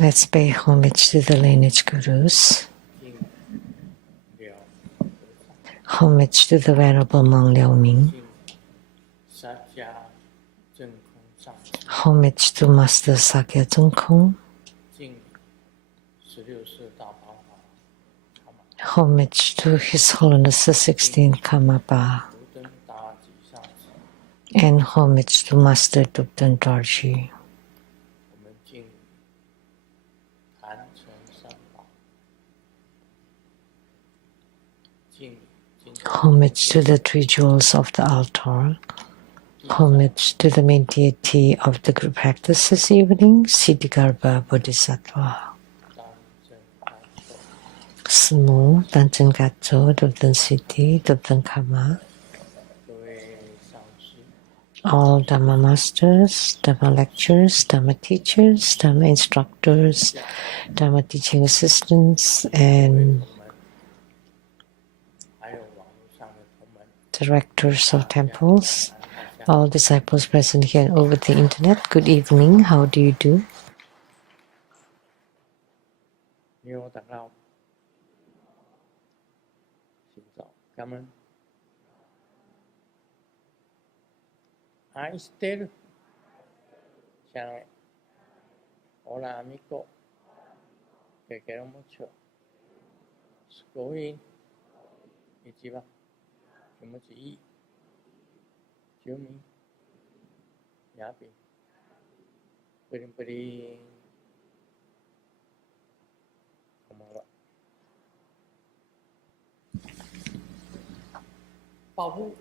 Let's pay homage to the lineage gurus. Homage to the Venerable Monk Liao Ming. Homage to Master Sakya Zhengkong. Homage to His Holiness the 16th Karmapa. And homage to Master Dubdan Dorji. Homage to the three jewels of the altar. Homage to the main deity of the group practice this evening, Siddhigarbha Bodhisattva. Smu, Danchen Gacho, Dubdan Siddhi, Dubdan Karma. All Dhamma masters, Dhamma lecturers, Dhamma teachers, Dhamma instructors, Dhamma teaching assistants, and directors of temples, all disciples present here and over the internet. Good evening. How do you do? Hola amigo, te quiero mucho. Scoin, Ichiba, Kimochi, Jumi, Yapi, Puri, Komara. Pavu.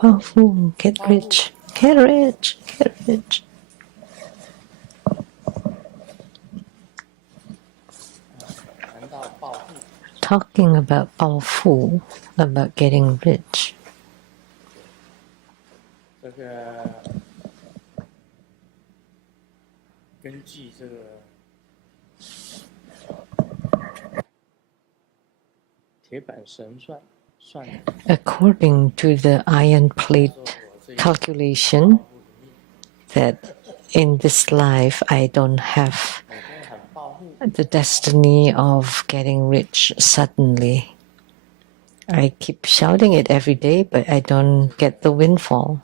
Powerful, get rich, get rich, get rich. Talking about powerful, about getting rich. According to the iron plate calculation, that in this life I don't have the destiny of getting rich suddenly. I keep shouting it every day, but I don't get the windfall.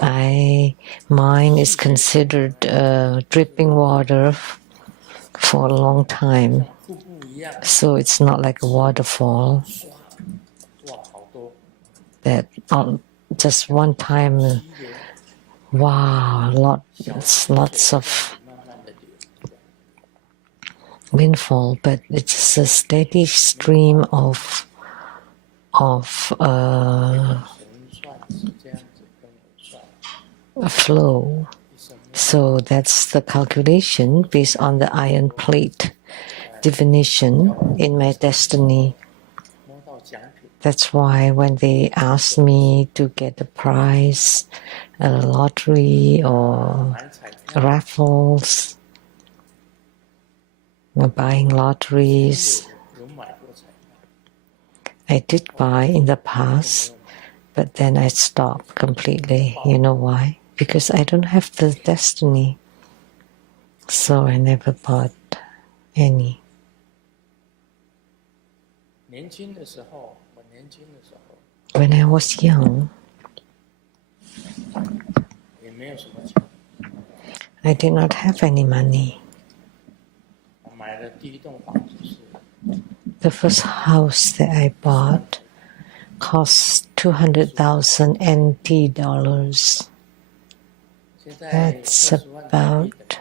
Mine is considered dripping water for a long time, so it's not like a waterfall that just one time, wow, lots of windfall, but it's a steady stream of flow. So that's the calculation based on the iron plate divination in my destiny. That's why when they ask me to get a prize, a lottery or raffles, buying lotteries, I did buy in the past, but then I stopped completely. You know why? Because I don't have the destiny, so I never bought any. When I was young, I did not have any money. The first house that I bought cost 200,000 NT dollars. That's about,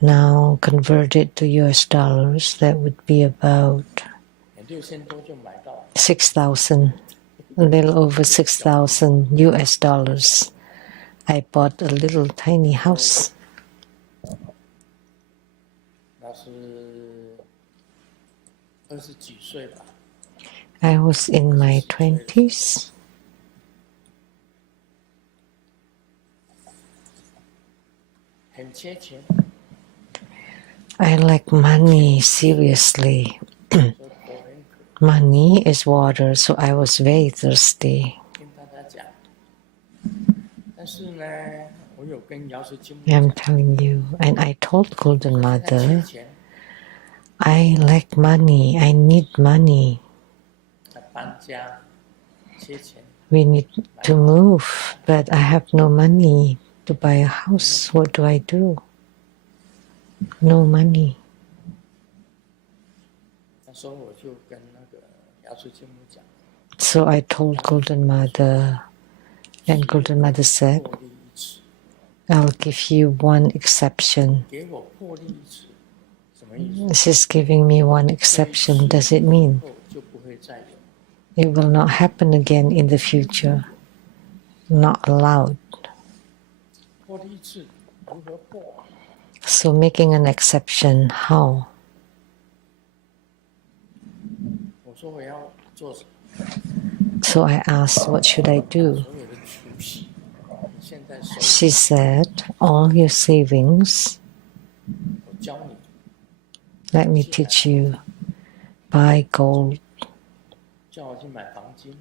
now converted to US dollars, that would be about 6,000, a little over 6,000 US dollars. I bought a little tiny house. I was in my 20s. I like money seriously. Money is water, so I was very thirsty. 是呢，我有跟瑶池金母 I'm 讲， telling you. And I told Golden 现在缺 Mother, 钱， I lack money. I need money. 要搬家，缺钱， We need to move, but I have no money to buy a house. What do I do? No money. 那时候我就跟那个瑶池金母讲， So I told Golden Mother, and Golden Mother said, 破例一次， I'll give you one exception. 给我破例一次，什么意思？ She's giving me one 这一 exception. 次 Does it mean 以后就不会再有。 it will not happen again in the future? Not allowed. 破例一次，如何破？ So making an exception, how? 我说我要做什么？ So I asked, what should I do? 所有的储蓄，你现在手里 She said, all your savings, 我教你， let me teach you. Buy gold. 叫我去买黄金，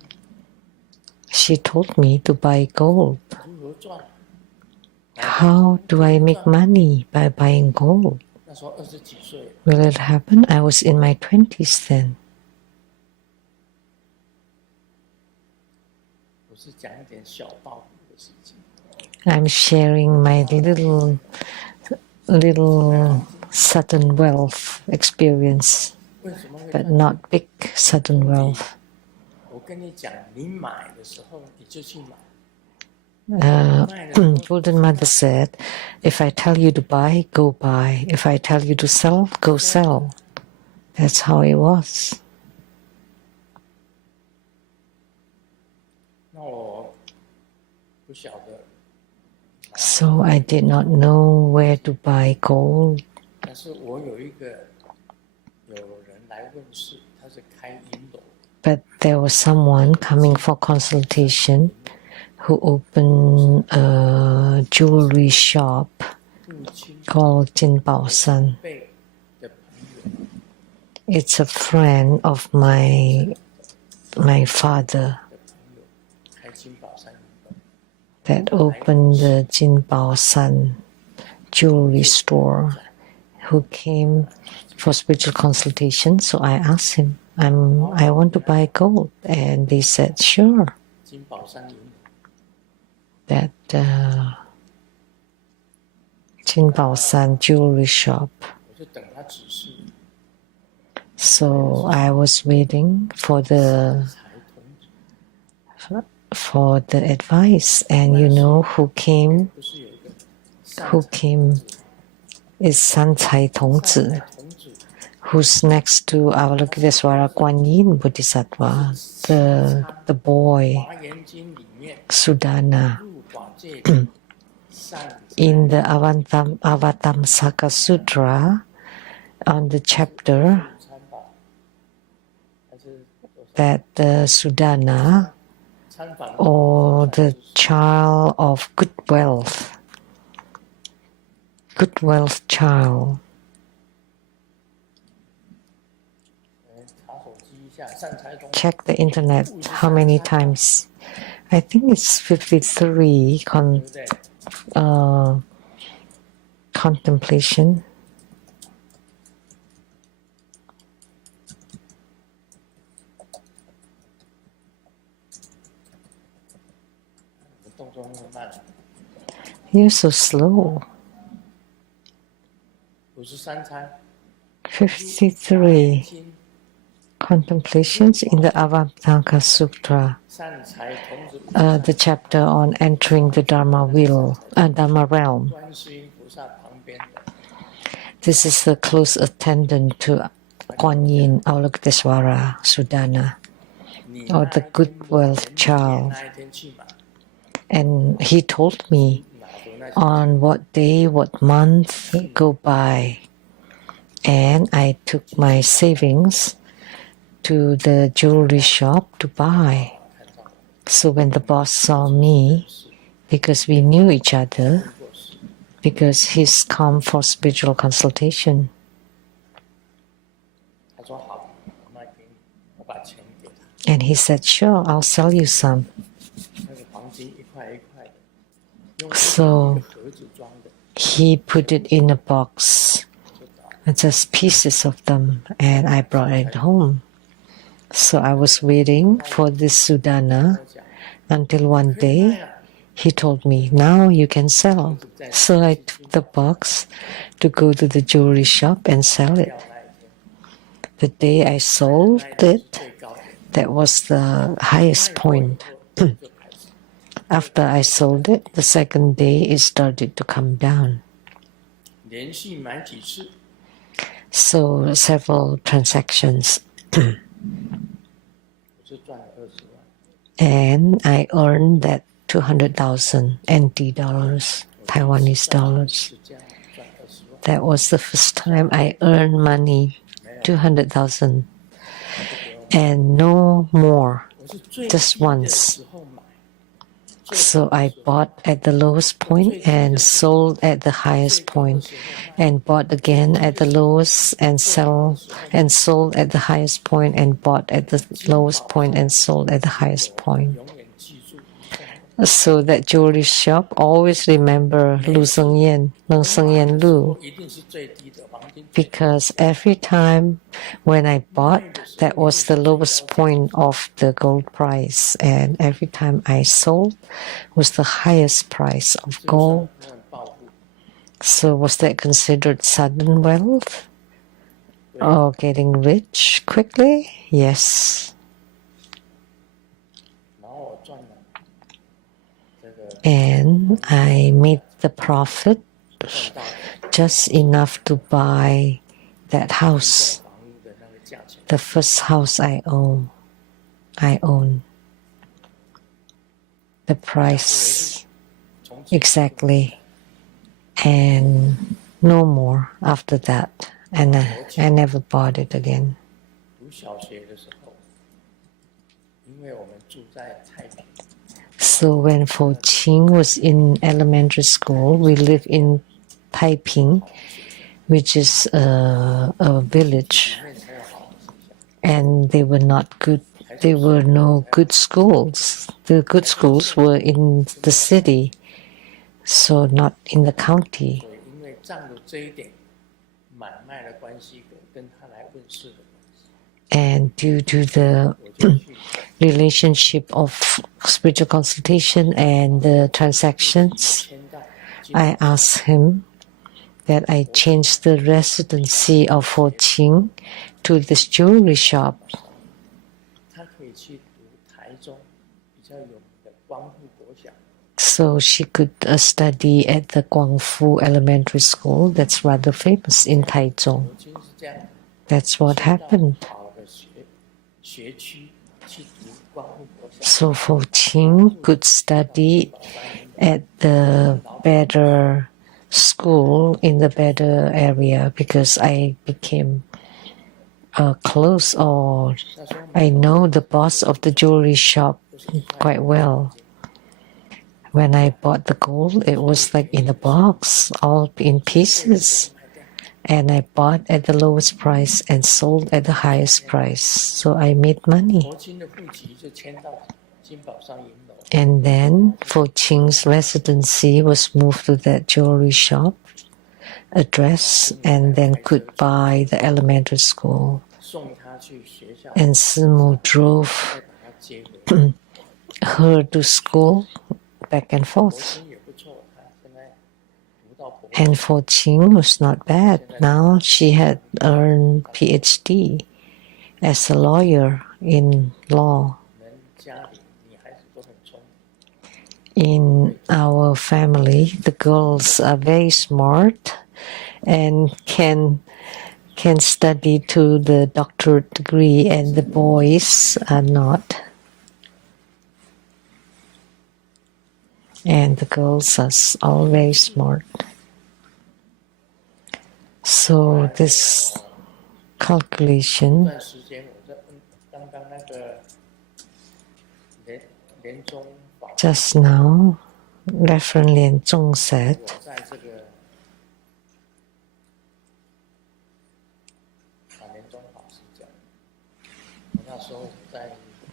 She told me to buy gold. 如何赚？ How do I make money by buying gold? 那时候20几岁， Will it happen? I was in my 20s then. 我是讲一点小道理的事情。 I'm sharing my little sudden wealth experience, 为什么会 but 赚？ not big sudden wealth. 我跟你讲，你买的时候你就去买。 Golden Mother said, if I tell you to buy, go buy. If I tell you to sell, go sell. That's how it was. 那我不晓得， So I did not know where to buy gold. 但是我有人来问事，他是开银楼， But there was someone coming for consultation who opened a jewelry shop 父亲 called Jin Bao San. 辈的朋友 It's a friend of my father 的朋友开金宝山银楼， that opened the Jin Bao San jewelry store, who came for spiritual consultation. So I asked him, I want to buy gold. And they said, sure, 金宝山银楼， that Jin Bao San jewelry shop. 我就等他指示。 So I was waiting for the 财童子 for the advice, and you know who came? 不是有一个 Who came is Sancai 童子, 财童子 who's next to Avalokitesvara Kuan Yin Bodhisattva, the boy 华严经里面 Sudana. 入法界里善 In the Avatamsaka Sutra, on the chapter 参宝，还是 that Sudana, 参访 or the child of good wealth child. 查手机一下，善财童 Check the internet how many times. I think it's 53 对不对？ contemplation. 我动作那么慢， You're so slow. 53参 53经 contemplations in the Avatamsaka Sutra, 善财童子 the chapter on entering the Dharma realm. 观世音菩萨旁边的 This is the close attendant to Kuan Yin, Avalokitesvara, Sudana, 你 or the good wealth child. 那一天去买， And he told me 拿着那些 on what day, what month, go by. And I took my savings to the jewelry shop to buy. 看到 So when the boss saw me, because we knew each other, 过世， because he's come for spiritual consultation, 他说好，我卖给你，我把钱给他， and he said, sure, I'll sell you some. 那个黄金一块一块的， So he put it in a box, just pieces of them, and I brought it home. So I was waiting for this Sudana until one day he told me, now you can sell. So I took the box to go to the jewelry shop and sell it. The day I sold it, that was the highest point. After I sold it, the second day it started to come down. So several transactions. And I earned that 200,000 NT dollars, Taiwanese dollars. That was the first time I earned money, 200,000, and no more, just once. So I bought at the lowest point and sold at the highest point, and bought again at the lowest and sold at the highest point, and bought at the lowest point and sold at the highest point. So that jewelry shop always remember Lu Seng Yan, Neng Seng Yan Lu, because every time when I bought, that was the lowest point of the gold price, and every time I sold was the highest price of gold. So was that considered sudden wealth or getting rich quickly? Yes. And I made the profit just enough to buy that house, the first house I own. The price exactly, and no more after that. And I never bought it again. So when Fo Qing was in elementary school, we lived in Taiping, which is a village, and they were not good. There were no good schools. The good schools were in the city, so not in the county. And due to the relationship of spiritual consultation and the transactions, I asked him that I change the residency of Fo Qing to this jewelry shop. So she could study at the Guangfu Elementary School, that's rather famous in Taichung. That's what happened. So Fo Qing could study at the better school in the better area because I became close, or I know the boss of the jewelry shop quite well. When I bought the gold, it was like in a box, all in pieces. And I bought at the lowest price and sold at the highest price. So I made money. And then Fo Qing's residency was moved to that jewelry shop address, and then could buy the elementary school. And Simu drove her to school back and forth. And Fo Qing was not bad. Now she had earned PhD as a lawyer in law. In our family, the girls are very smart and can study to the doctorate degree, and the boys are not. And the girls are all very smart. So this calculation, just now, Reverend Lian Zhong said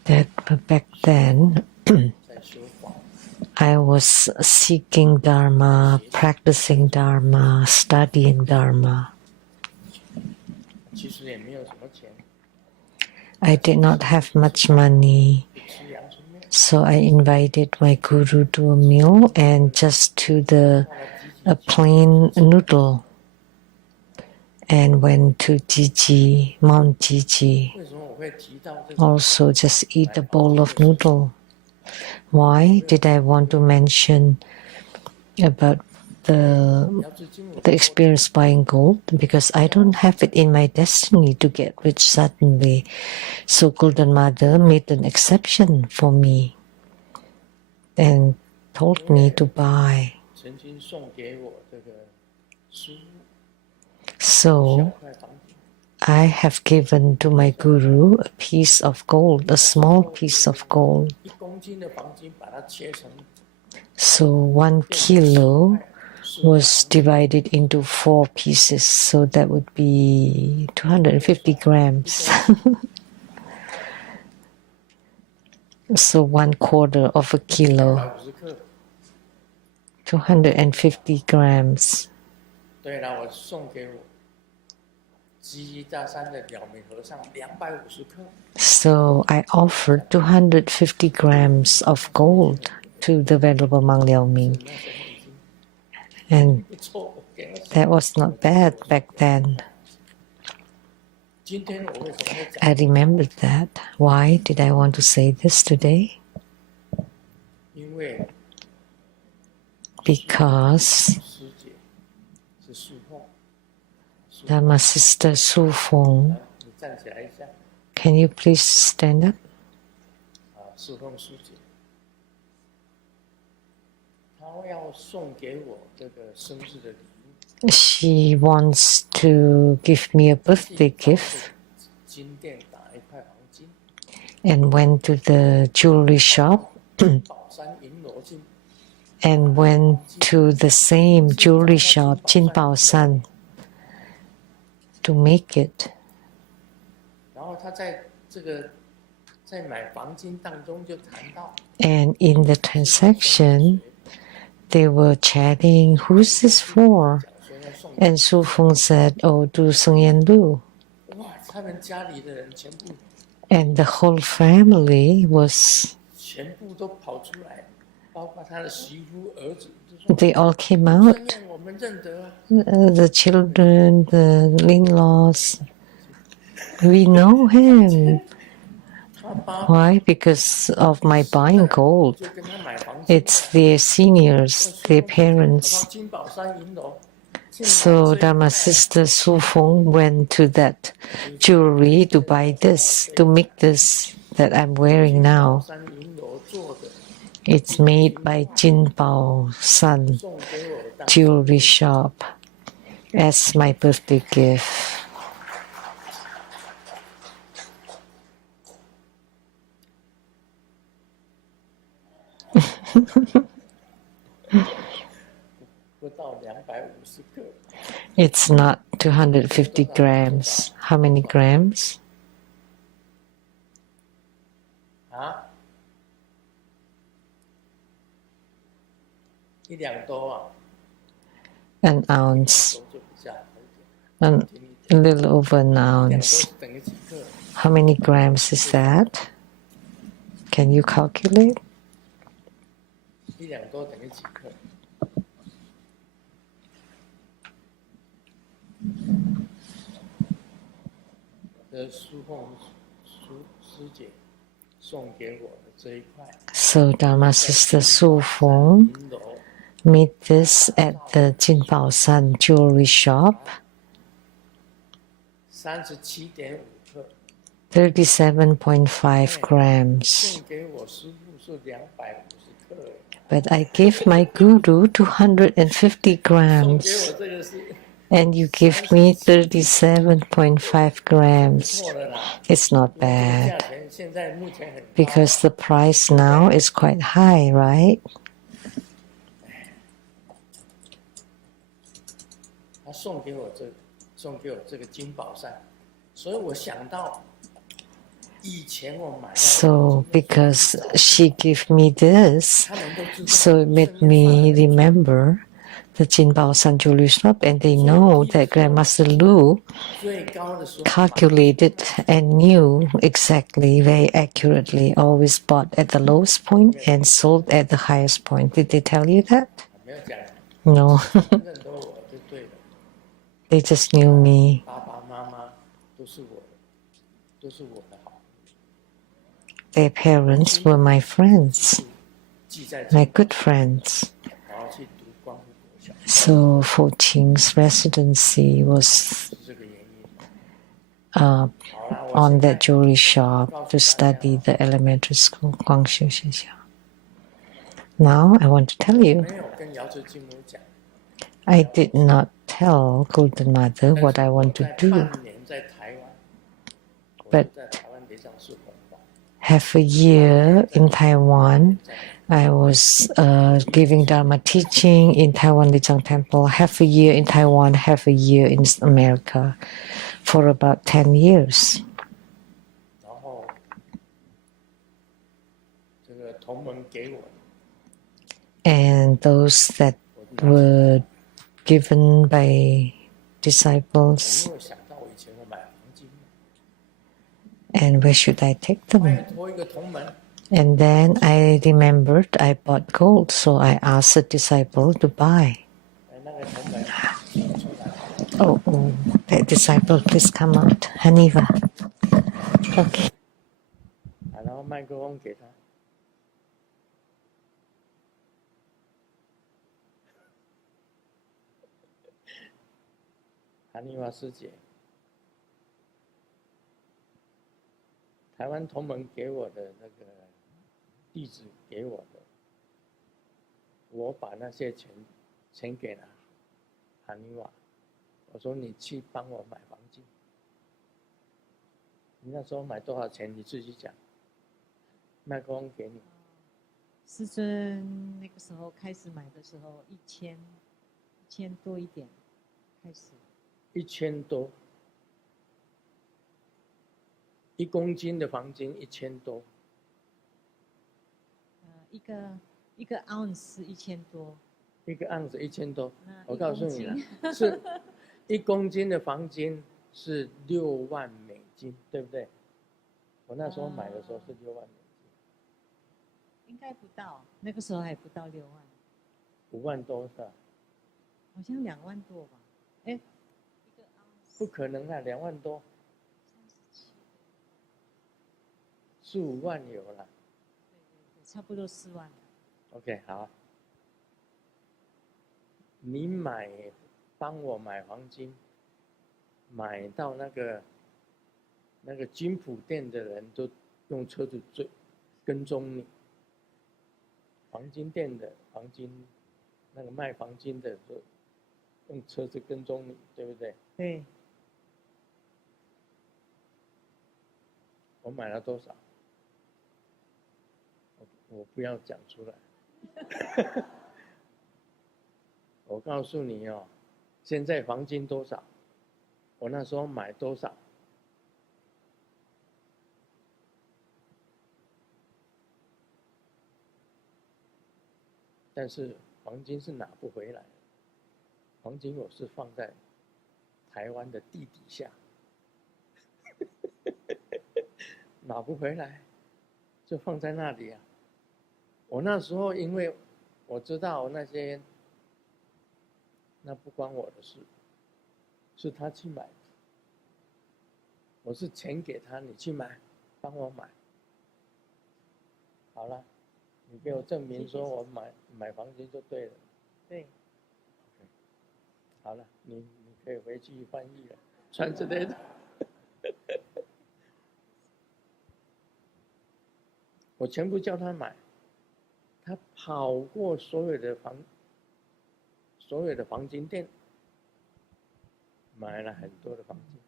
that back then I was seeking Dharma, practicing Dharma, studying Dharma. 其实也没有什么钱， I did not have much money, 就吃阳春面， so I invited my guru to a meal and just to a plain noodle and went to Jiji, Mount Jiji. 为什么我会提到这个？ Also just eat a bowl of noodle. Why did I want to mention about the experience buying gold? Because I don't have it in my destiny to get rich suddenly. So Golden Mother made an exception for me and told me to buy. 曾经送给我这个书， So 小块黄金， I have given to my guru a piece of gold, a small piece of gold. 1公斤的黄金，把它切成 So 1 kilo was divided into 4 pieces, so that would be 250 grams. So 1/4 of a kilo, 250克。 250 grams. 对了，我送给我吉大山的了明和尚250克。 So I offered 250 grams of gold to the Venerable Mang Liao Ming. And 不错，我给他送。 that was not bad back then. 今天我为什么会讲？ I remembered that. Why did I want to say this today? 因为 Because 师姐是素凤， Dharma Sister Su Feng, 你站起来一下。 can you please stand up? 素凤师姐，她要送给我这个生日的礼物。 She wants to give me a birthday gift 金店打1块黄金， and went to the jewelry shop 宝山银罗金， and went to the same jewelry shop, Jinbao San, to make it. 然后她在这个在买黄金当中就谈到， And in the transaction, they were chatting, who's this for? 说要送 And Su Feng said, oh, to Sung Yan Lu. 哇，他们家里的人全部 And the whole family was, 都跑出来，包括他的媳妇、儿子，就说 they all came out. 孙燕我们认得啊， The children, the in-laws, we know him. 他爸 Why? Because of my buying gold. 就跟他买房子， It's their seniors, their parents. 到金宝山银楼。 So Dharma Sister Su Feng went to that jewelry to buy this, to make this that I'm wearing now. 山银楼做的， It's made by Jinbao San 送给我当 Jewelry Shop as my birthday gift. 不到250克， It's not 250 grams. How many grams? 啊，1两多啊， An ounce. 就比较好一点。 A little over an 2两多 ounce. 是等于几克？ How many grams is that? Can you calculate? 1两多等于几克？书凤师姐送给我的这一块， So Dharma Sister Su Feng 银楼 made this at the Jinbao San Jewelry Shop. 37.5克， 37.5 grams. 送给我师父是250克， But I gave my guru 250 送给 grams. 我这个是 And you give me 37.5 grams. 错了啦， It's not 价 bad 钱现在目前很高， because the price now is quite high, right? 他送给我这个金宝扇，所以我想到 So because she gave me this, so it made me remember the Jinbao Sanjuli shop, and they know that Grandmaster Lu calculated and knew exactly, very accurately, always bought at the lowest point and sold at the highest point. Did they tell you that? No. They just knew me. Their parents were my friends, my good friends. So Foqing's residency was on that jewelry shop to study the elementary school, Guangxiu Xixiao. Now I want to tell you, I did not tell Golden Mother what I want to do, but half a year in Taiwan, I was giving Dharma teaching in Taiwan Lijiang Temple, half a year in Taiwan, half a year in America, for about 10 years. And those that were given by disciples, and where should I take them? And then I remembered I bought gold, so I asked a disciple to buy. Oh, that disciple, please come out. Haniva. Okay. 然后麦克风给他。韩妮华师姐，台湾同门给我的那个地址给我的，我把那些钱给了韩妮华，我说你去帮我买黄金。你那时候买多少钱？你自己讲。麦克风给你。师尊那个时候开始买的时候，1000多一点，开始。1000多，1公斤的黄金1000多。一个盎司1000多。一个盎司1000多，我告诉你了，是1公斤的黄金是6万美金，对不对？我那时候买的时候是6万美金。应该不到，那个时候还不到6万。5万多是吧？好像2万多吧？哎。不可能啊，2万多，4、5万有了。对，差不多4万。OK， 好。你帮我买黄金，买到那个金浦店的人都用车子跟踪你。黄金店的黄金，那个卖黄金的都用车子跟踪你，对不对？对。我买了多少？我不要讲出来。我告诉你哦，现在黄金多少？我那时候买多少？但是黄金是拿不回来的，黄金我是放在台湾的地底下。拿不回来，就放在那里啊。我那时候因为我知道那些，那不关我的事，是他去买的。我是钱给他，你去买，帮我买。好了，你给我证明说我买黄金就对了。对。Okay. 好了，你可以回去翻译了，传之类的。我全部叫他买，他跑过所有的黄金店，买了很多的黄金。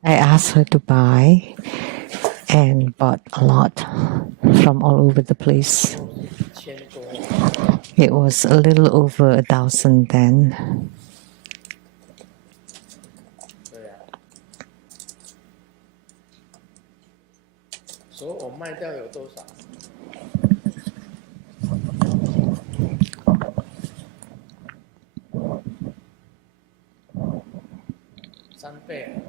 I asked her to buy and bought a lot from all over the place. It was a little over 1,000 then. 对啊。所以我卖掉有多少？3倍。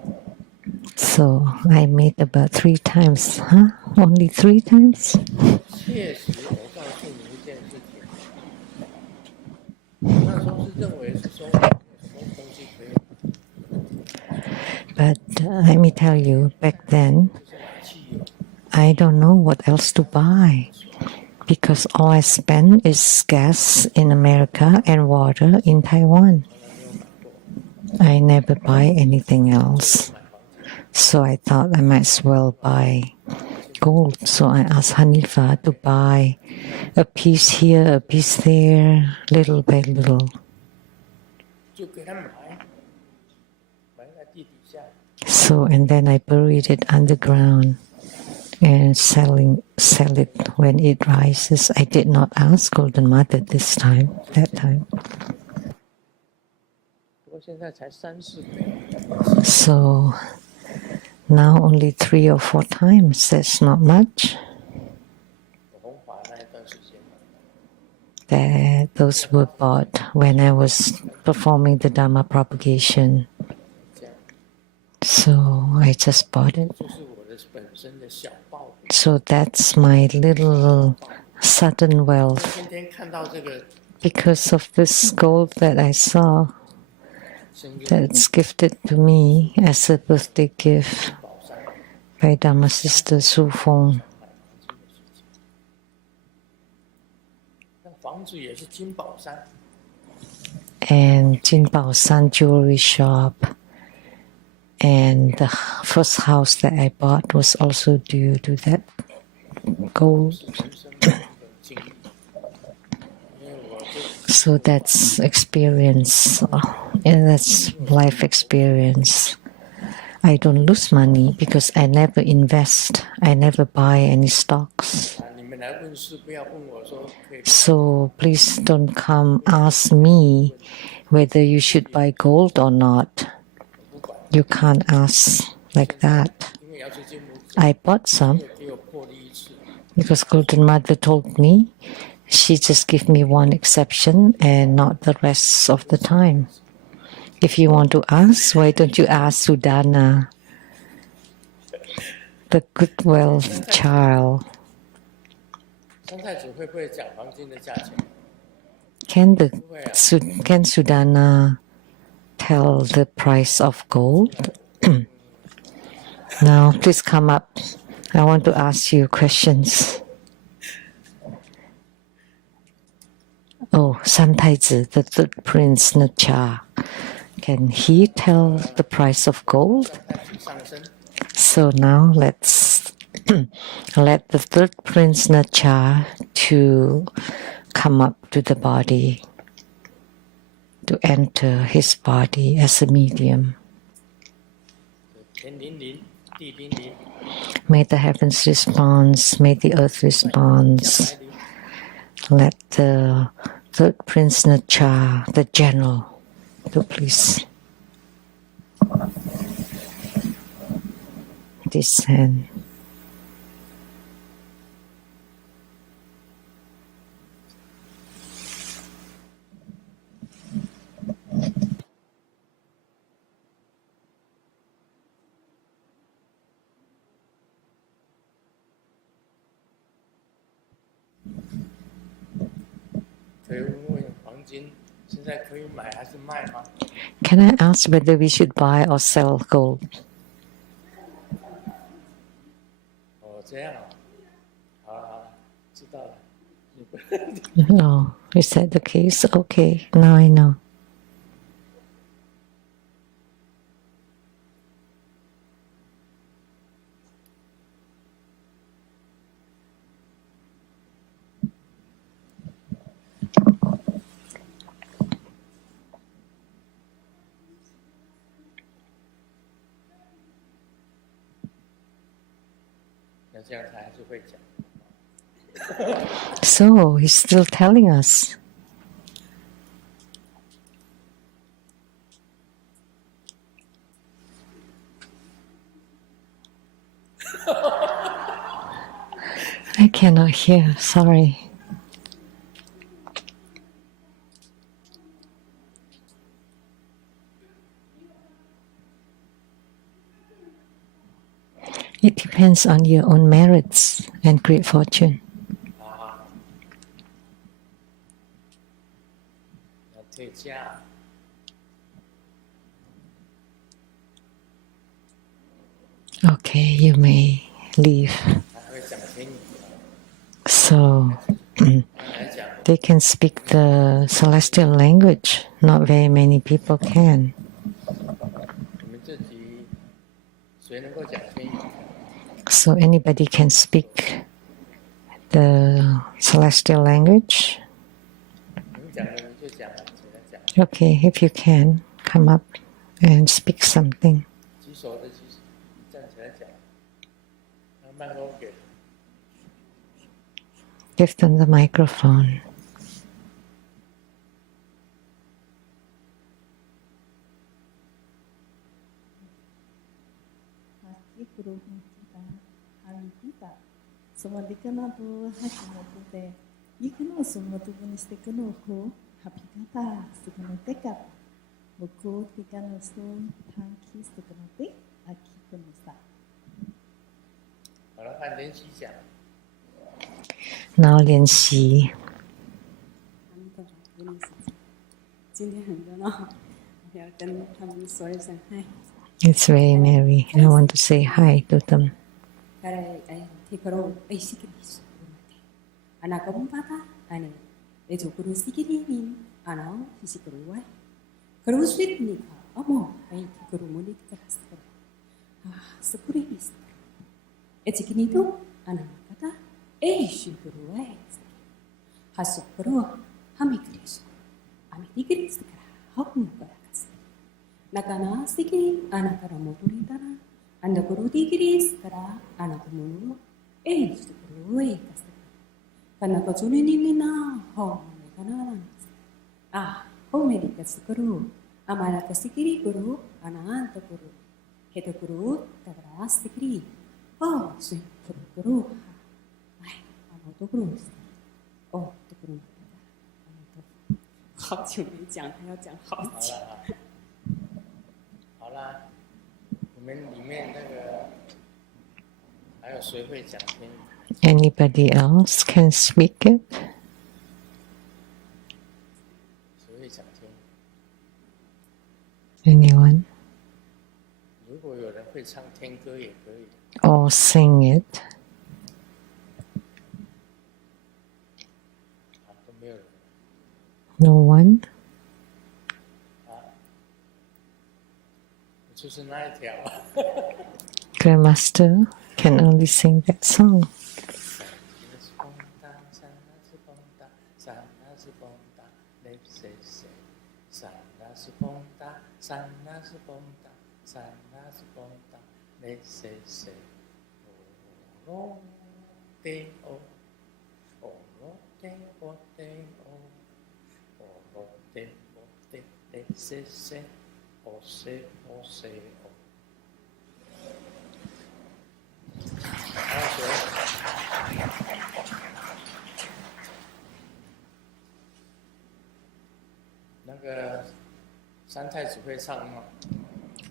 So I made about 3 times, huh? Only 3 times? 确实，我告诉你一件事情，我那时候是认为是说我没有什么东西可以买， But let me tell you, back then, 就是买汽油， I don't know what else to buy because all I spend is gas in America and water in Taiwan. 从来没有买过， I never buy anything 就 else. 买黄金。 So I thought I might as well buy gold. So I asked Hanifa to buy a piece here, a piece there, little by little. 就给他买，埋在地底下， So and then I buried it underground and sell it when it rises. I did not ask Golden Mother that time. 不过现在才3-4倍， So now only 3 or 4 times. That's not much. 我红华那一段时间， Those were bought when I was performing the Dharma propagation. 这样 So I just bought it. 就是我的本身的小报。 So that's my little sudden wealth 今天看到这个 because of this gold that I saw 声音 that's gifted to me as a birthday gift 宝山 by Dharma Sister Su Feng. 买黄金的事情，那房子也是金宝山， And Jin Bao San jewelry shop. And the first house that I bought was also due to that gold. 是人生的一个经历。因为我就 So that's experience, and that's life experience. I don't lose money because I never invest. I never buy any stocks. 你们来问事，不要问我说可以。 So please don't come ask me whether you should buy gold or not. 我不管， You can't ask like that. 因为要去金母 I bought some 给我破例一次， because Golden Mother told me she just give me one exception and not the rest of the time. If you want to ask, why don't you ask Sudana, the good wealth child? 三太子会不会讲黄金的价钱？ Can 不会啊， can Sudana tell the price of gold? Now, please come up. I want to ask you questions. Oh, San Taizi, the third prince Nacha. Can he tell the price of gold? 太子上升， So now let's let the third prince Nacha to come up to the body, to enter his body as a medium. 天灵灵，地灵灵， May the heavens respond, may the earth respond. 来灵， Let the third prince Nacha, the general, to please descend. Can I ask whether we should buy or sell gold? 哦，这样啊，好了好了，知道了。 No, is that the case? Okay, now I know. So he's still telling us. I cannot hear. Sorry. It depends on your own merits and great fortune. 要退驾。 Okay, you may leave. 还会讲天语。 So 来讲， they can speak the celestial language. Not very many people can. 你们这集谁能够讲天语？ So anybody can speak the celestial language. 能讲的人就讲，谁来讲？ Okay, if you can, come up and speak something. 举手的举手，站起来讲。那麦克风给。 Give them the microphone. Now 练习。 今天很热闹，我要跟他们说一声嗨。 It's very merry. I want to say hi to them. Nakana siki anakara motoritara anda guru digris kara anakamu sukuru kasaka kana kazuni nina ho kana ho medika sukuru amara kasikiri guru ananta guru heta guru tagara sikiri ho sui guru ai amoto guru to guru 好久没讲，还要讲好久。 好啦，你们里面那个还有谁会讲天语？ Anybody else can speak it? 谁会讲天语？ Anyone? 如果有人会唱天歌也可以。 Or sing it? 都没有人。 No one? 就是那一条。 Grandmaster can only sing that song.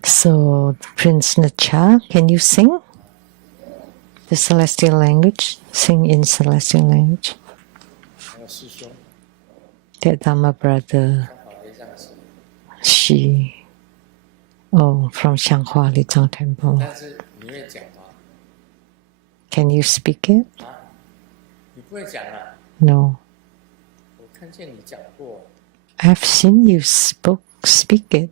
So, Prince Nacha, can you sing the celestial language? Sing in celestial language. That Dhamma brother, from Changhua Lijiang Temple. Can you speak it? No. I've seen you speak it.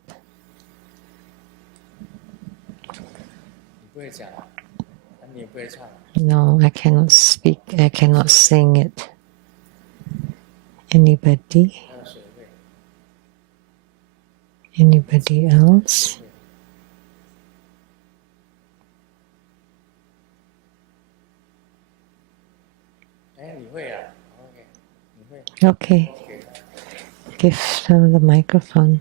No, I cannot speak. I cannot sing it. Anybody? Anybody else? Okay. Give them the microphone.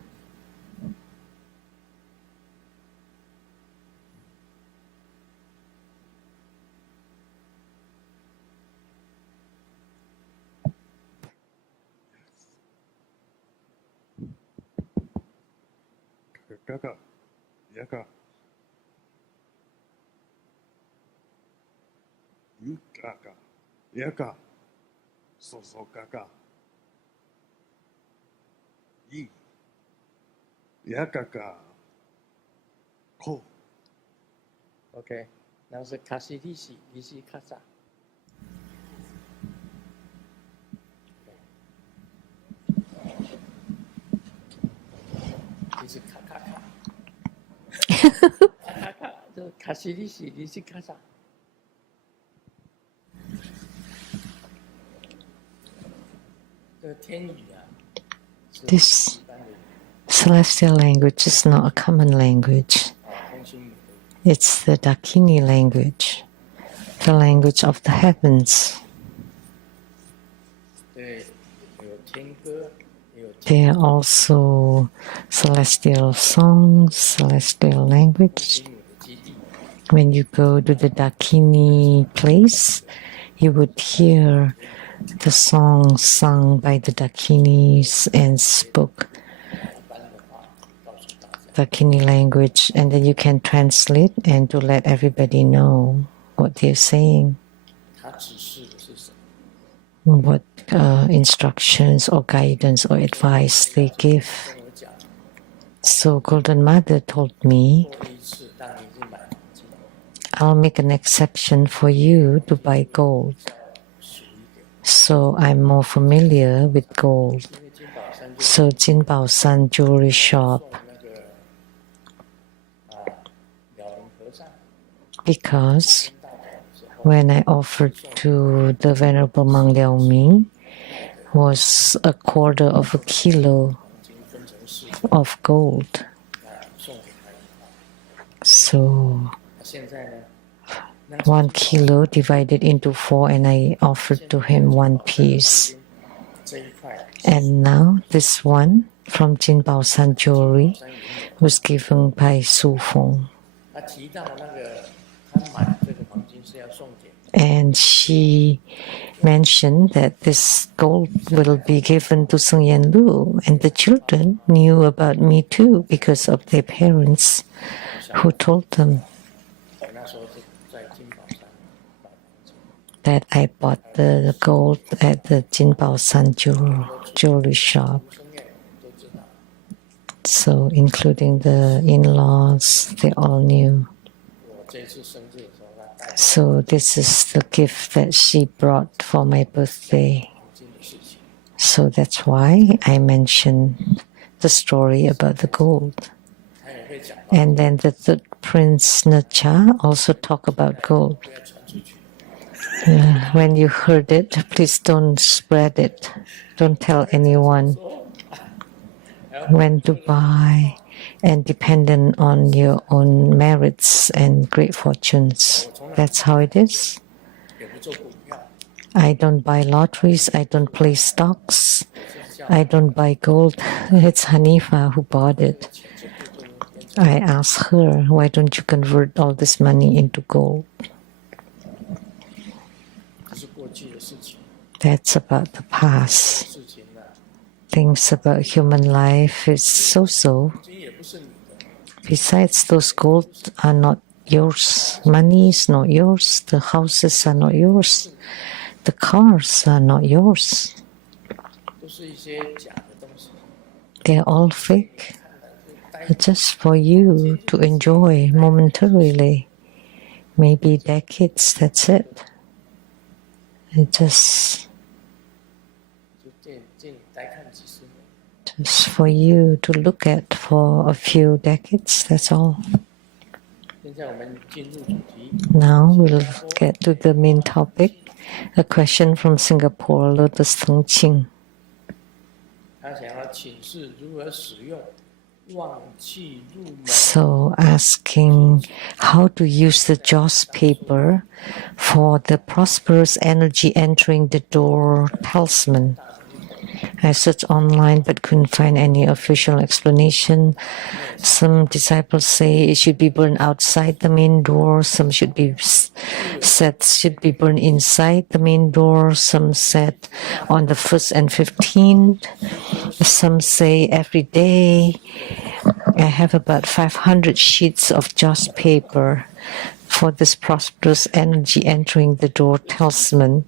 Gaga, Yaga, Yugaga, Yaga, So Gaga, Yi, Yagaga, Ko. OK，然后是卡西利西，利西卡萨。利西卡卡卡，卡卡卡，就是卡西利西，利西卡萨。这个天语啊， This celestial language is not a common language. It's the Dakini language, the language of the heavens. 对，有天歌，有 There are also celestial songs, celestial language. 天母的基地。 When you go to the Dakini place, you would hear the songs sung by the Dakinis and spoke Dakini language, and then you can translate and to let everybody know what they're saying, 他指示的是什么？ what instructions or guidance or advice they give. 跟我讲， So Golden Mother told me, 过一次让你去买黄金， I'll make an exception for you to buy gold. 属一点。 So I'm more familiar with gold. 因为金宝山就 So Jinbao San Jewelry Shop, 送那个了人和尚 because 大宝的时候， when I offered to the Venerable Mang Liao Ming was a quarter of a kilo 黄金分成4 of gold. 送给他一块。 So 现在呢，那 1 kilo divided into 4, and I offered to him 1 piece. 这一块 And now this one from Jinbao San Jewelry 山银 was given by Su Feng. 他提到那个他买这个黄金是要送给 And she mentioned that this gold will be given to Sung Yan Lu, and the children knew about me too because of their parents who told them 我那时候是在金宝山买黄金， that I bought the gold at the Jinbao San Jewelry Shop. 吴生燕都知道。 So including the in-laws, they all knew. 我这次生日的时候，他带 So this is the gift that she brought for my birthday. 黄金的事情， So that's why I mentioned the story about the gold. 他也会讲到， And then the third prince Nacha also talk about gold. 不要传出去。 When you heard it, please don't spread it. Don't tell anyone when to buy, and dependent on your own merits and great fortunes. That's how it is. 也不做股票， I don't buy lotteries. I don't play stocks. I don't buy gold. It's Hanifa who bought it. 钱就不能变成 I asked her, why don't you convert all this money into gold? 这是过去的事情， That's about the past. 事情呢， Things about human life is so-so. 金也不是你的， Besides, those gold are not yours. Money is not yours. The houses are not yours. The cars are not yours. 都是一些假的东西， They're all fake. Just for you to enjoy momentarily. Maybe decades, that's it. It just 就借你待看几十年。 just for you to look at for a few decades, that's all. 现在我们进入主题， Now we'll get to the main topic. A question from Singapore, Lotus Thong Ching. 他想要请示如何使用旺气入门 So asking how to use the joss paper for the prosperous energy entering the door talisman. I searched online but couldn't find any official explanation. Some disciples say it should be burned outside the main door. Some should be burned inside the main door. Some said on the 1st and 15th. Some say every day. I have about 500 sheets of joss paper for this prosperous energy entering the door talisman,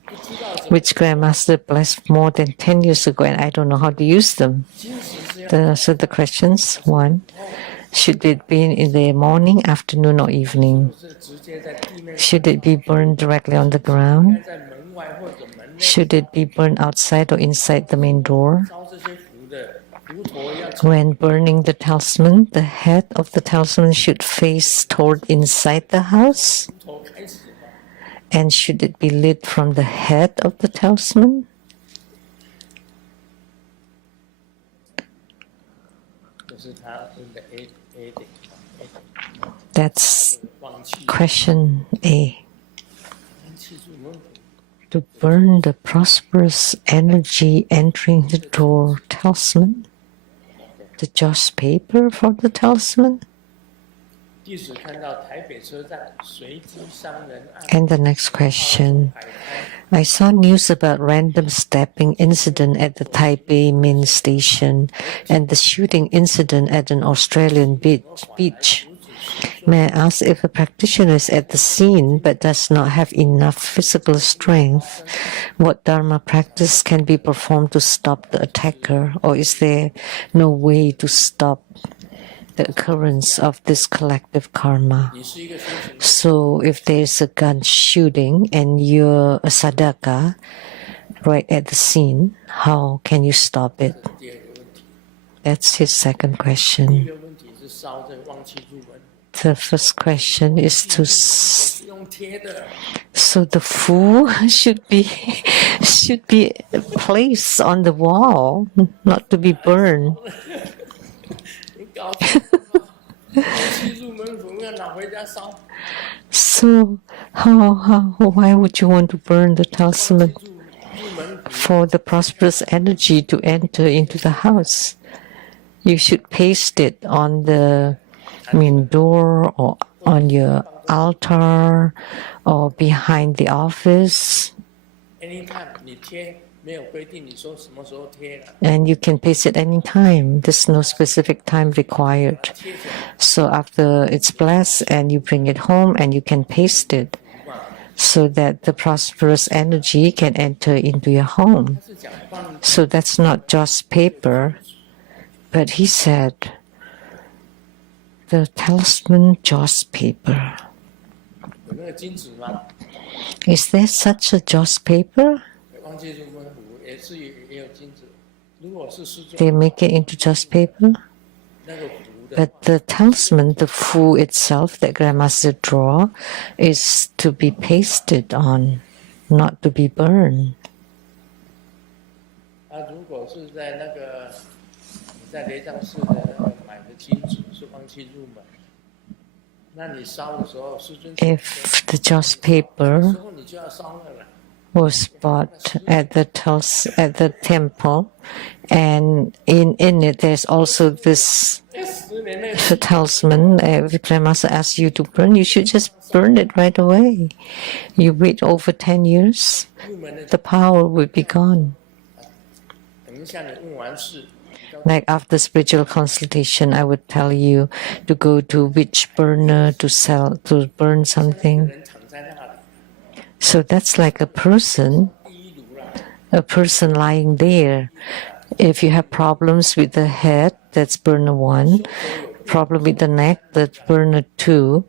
which Grandmaster blessed more than 10 years ago, and I don't know how to use them. So the questions: 1. Should it be in the morning, afternoon, or evening? Should it be burned directly on the ground? Should it be burned outside or inside the main door? When burning the talisman, the head of the talisman should face toward inside the house? And should it be lit from the head of the talisman? That's question A. To burn the prosperous energy entering the door talisman? The joss paper for the talisman? And the next question. I saw news about random stabbing incident at the Taipei main station and the shooting incident at an Australian beach. May I ask, if a practitioner is at the scene but does not have enough physical strength, what Dharma practice can be performed to stop the attacker, or is there no way to stop the occurrence of this collective karma? So if there's a gun shooting and you're a sadhaka right at the scene, how can you stop it? That's his second question. The first question is so the fool should be placed on the wall, not to be burned. So why would you want to burn the talisman? For the prosperous energy to enter into the house. You should paste it on the main door or on your altar or behind the office. And you can paste it anytime. There's no specific time required. So after it's blessed and you bring it home and you can paste it so that the prosperous energy can enter into your home. So that's not just paper, but he said the talisman joss paper. Is there such a joss paper? They make it into joss paper? But the talisman, the fu itself that Grandmaster draw, is to be pasted on, not to be burned. If the joss paper was bought at the temple, and in it there's also this talisman, if Grandmaster asks you to burn, you should just burn it right away. You wait over 10 years, the power will be gone. Like after spiritual consultation, I would tell you to go to witch burner to burn something. So that's like a person lying there. If you have problems with the head, that's burner 1. Problem with the neck, that's burner 2.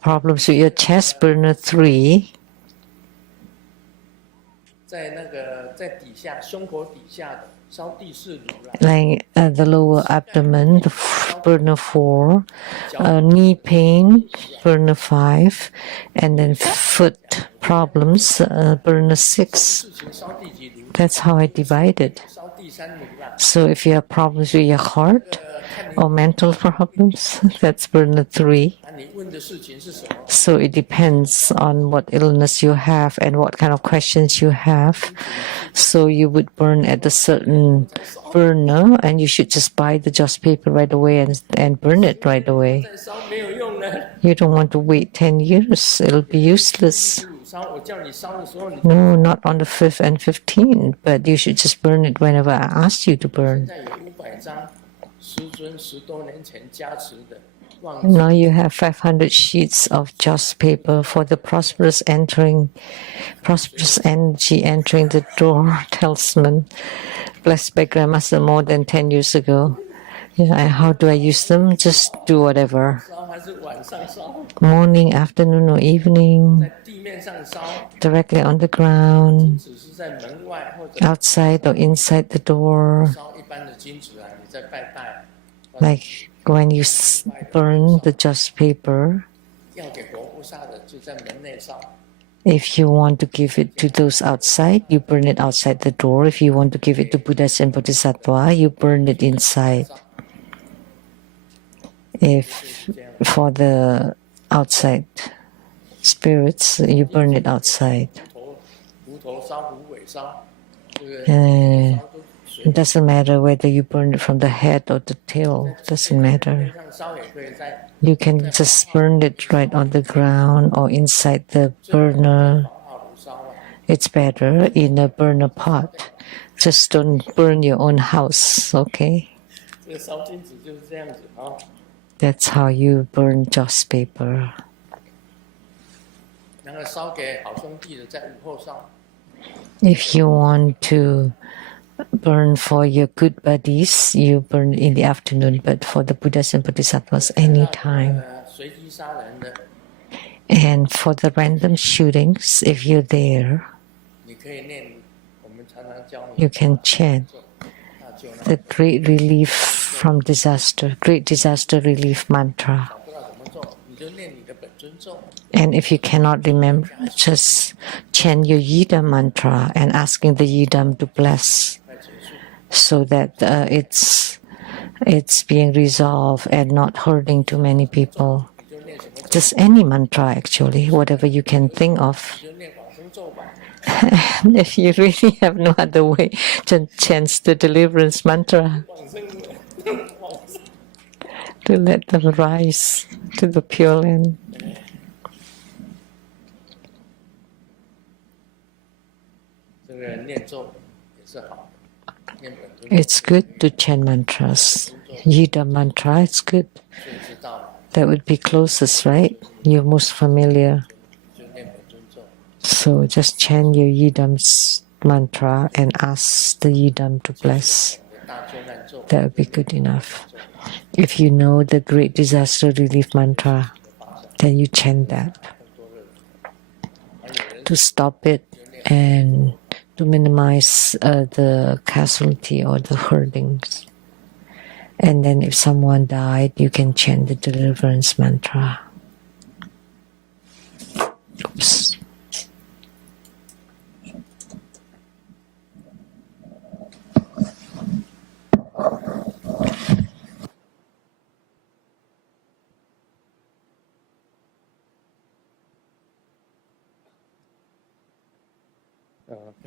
Problems with your chest, burner 3. Like the lower abdomen, the burner 4, knee pain, burner 5, and then foot problems, burner 6. That's how I divide it. So if you have problems with your heart or mental problems, that's burner 3. So it depends on what illness you have and what kind of questions you have. So you would burn at a certain burner, and you should just buy the joss paper right away and burn it right away. You don't want to wait 10 years. It'll be useless. No, not on the 5th and 15th, but you should just burn it whenever I ask you to burn. 师尊10多年前加持的。 Now you have 500 sheets of joss paper for the prosperous energy entering the door talisman, blessed by Grandmaster more than 10 years ago. Yeah, and how do I use them? Just do whatever. 烧还是晚上烧？ Morning, afternoon, or evening, 在地面上烧， directly on the ground, 只是在门外或者 outside or inside the door. 烧一般的金纸啊，你在拜拜。 Like when you burn the joss paper, 要给活菩萨的就在门内烧。 if you want to give it to those outside, you burn it outside the door. If you want to give it to Buddhas and Bodhisattva, you burn it inside. If for the outside spirits, you burn it outside. 胡头烧、胡尾烧，这个 It doesn't matter whether you burn it from the head or the tail. Doesn't matter. 上烧也可以在 You can just burn it right on the ground or inside the burner. 好炉烧啊。 It's better in a burner pot. Just don't burn your own house, okay? 这个烧金纸就是这样子啊。 That's how you burn joss paper. 然后烧给好兄弟的，在午后烧。 If you want to burn for your good buddies, you burn in the afternoon, but for the Buddhas and Bodhisattvas, anytime. 随机杀人的， And for the random shootings, if you're there, 你可以念我们常常教你 you can chant 大救难， the great relief from disaster, great disaster relief mantra. 不知道怎么做，你就念你的本尊咒。 And if you cannot remember, just chant your Yidam mantra and asking the Yidam to bless, 快结束， so that it's being resolved and not hurting too many people. 你就念什么咒？ Just any mantra, actually, whatever you can think of. 你就念往生咒吧。 And if you really have no other way, just chant the deliverance mantra 往生，往生。 to let them rise to the Pure Land. 这个念咒也是好的，念本尊咒。 It's good to chant mantras. Yidam mantra, it's good. 最知道了， That would be closest, right? You're most familiar. 就念本尊咒。 So just chant your Yidam's mantra and ask the Yidam to bless. 大救难咒， That would be good enough. If you know the great disaster relief mantra, then you chant that 更多的。还有人 to stop it and to minimize the casualty or the hurtings. And then if someone died, you can chant the deliverance mantra. Oops. .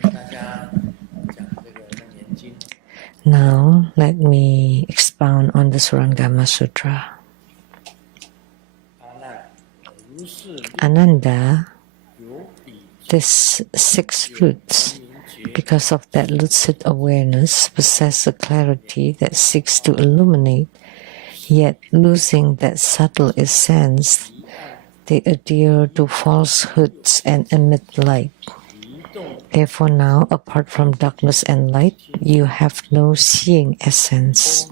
跟大家讲这个楞严经。 Now let me expound on the Surangama Sutra. 阿难，如是 Ananda, 有彼 this six roots, because of that lucid awareness, possess a clarity that seeks to illuminate, yet losing that subtle essence, they adhere to falsehoods and emit light. 移动 Therefore now, apart from darkness and light, you have no seeing essence.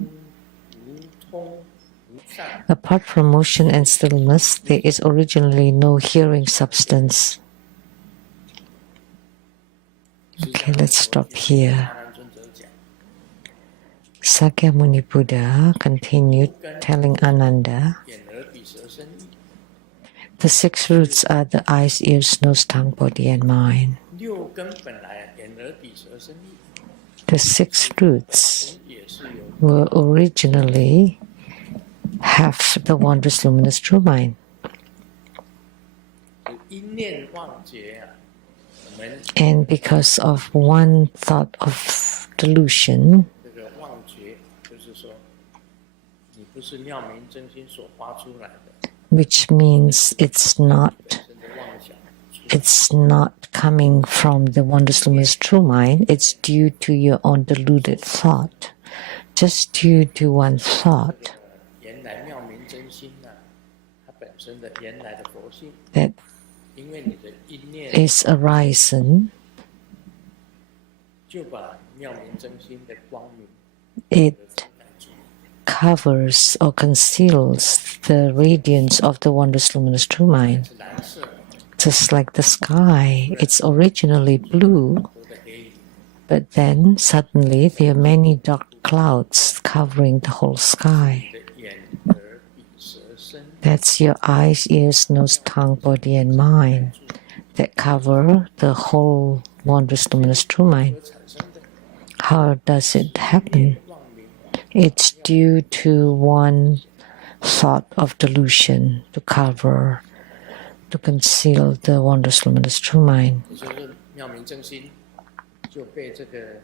无通无善， Apart from motion and stillness, there is originally no hearing substance. Okay, let's stop here. 阿难尊者讲， Sakyamuni Buddha continued telling Ananda, 眼耳鼻舌身意， the six roots are the eyes, ears, nose, tongue, body, and mind. 六根本来眼耳鼻舌身意， The six roots 也是有 were originally have the wondrous luminous true mind. 一念忘结啊，我们 And because of one thought of delusion, 这个忘觉，就是说，你不是妙明真心所发出来的， which means it's not 真的妄想出来 it's not coming from the wondrous luminous true mind, it's due to your own deluded thought. just due to one thought 原来妙明真心呢，它本身的原来的佛性， that 因为你的一念 is arisen, 就把妙明真心的光明 it 盖住。 covers or conceals the radiance of the wondrous luminous true mind. 是蓝色 Just like the sky, it's originally blue, 多的黑云， but then suddenly there are many dark clouds covering the whole sky. 你的眼、耳、鼻、舌、身 That's your eyes, ears, nose, tongue, body, and mind that cover the whole wondrous luminous true mind. 所产生的 How does it happen? 妄明， It's due to one thought of delusion to cover, to conceal the wondrous luminous true mind. 也就是妙明真心就被这个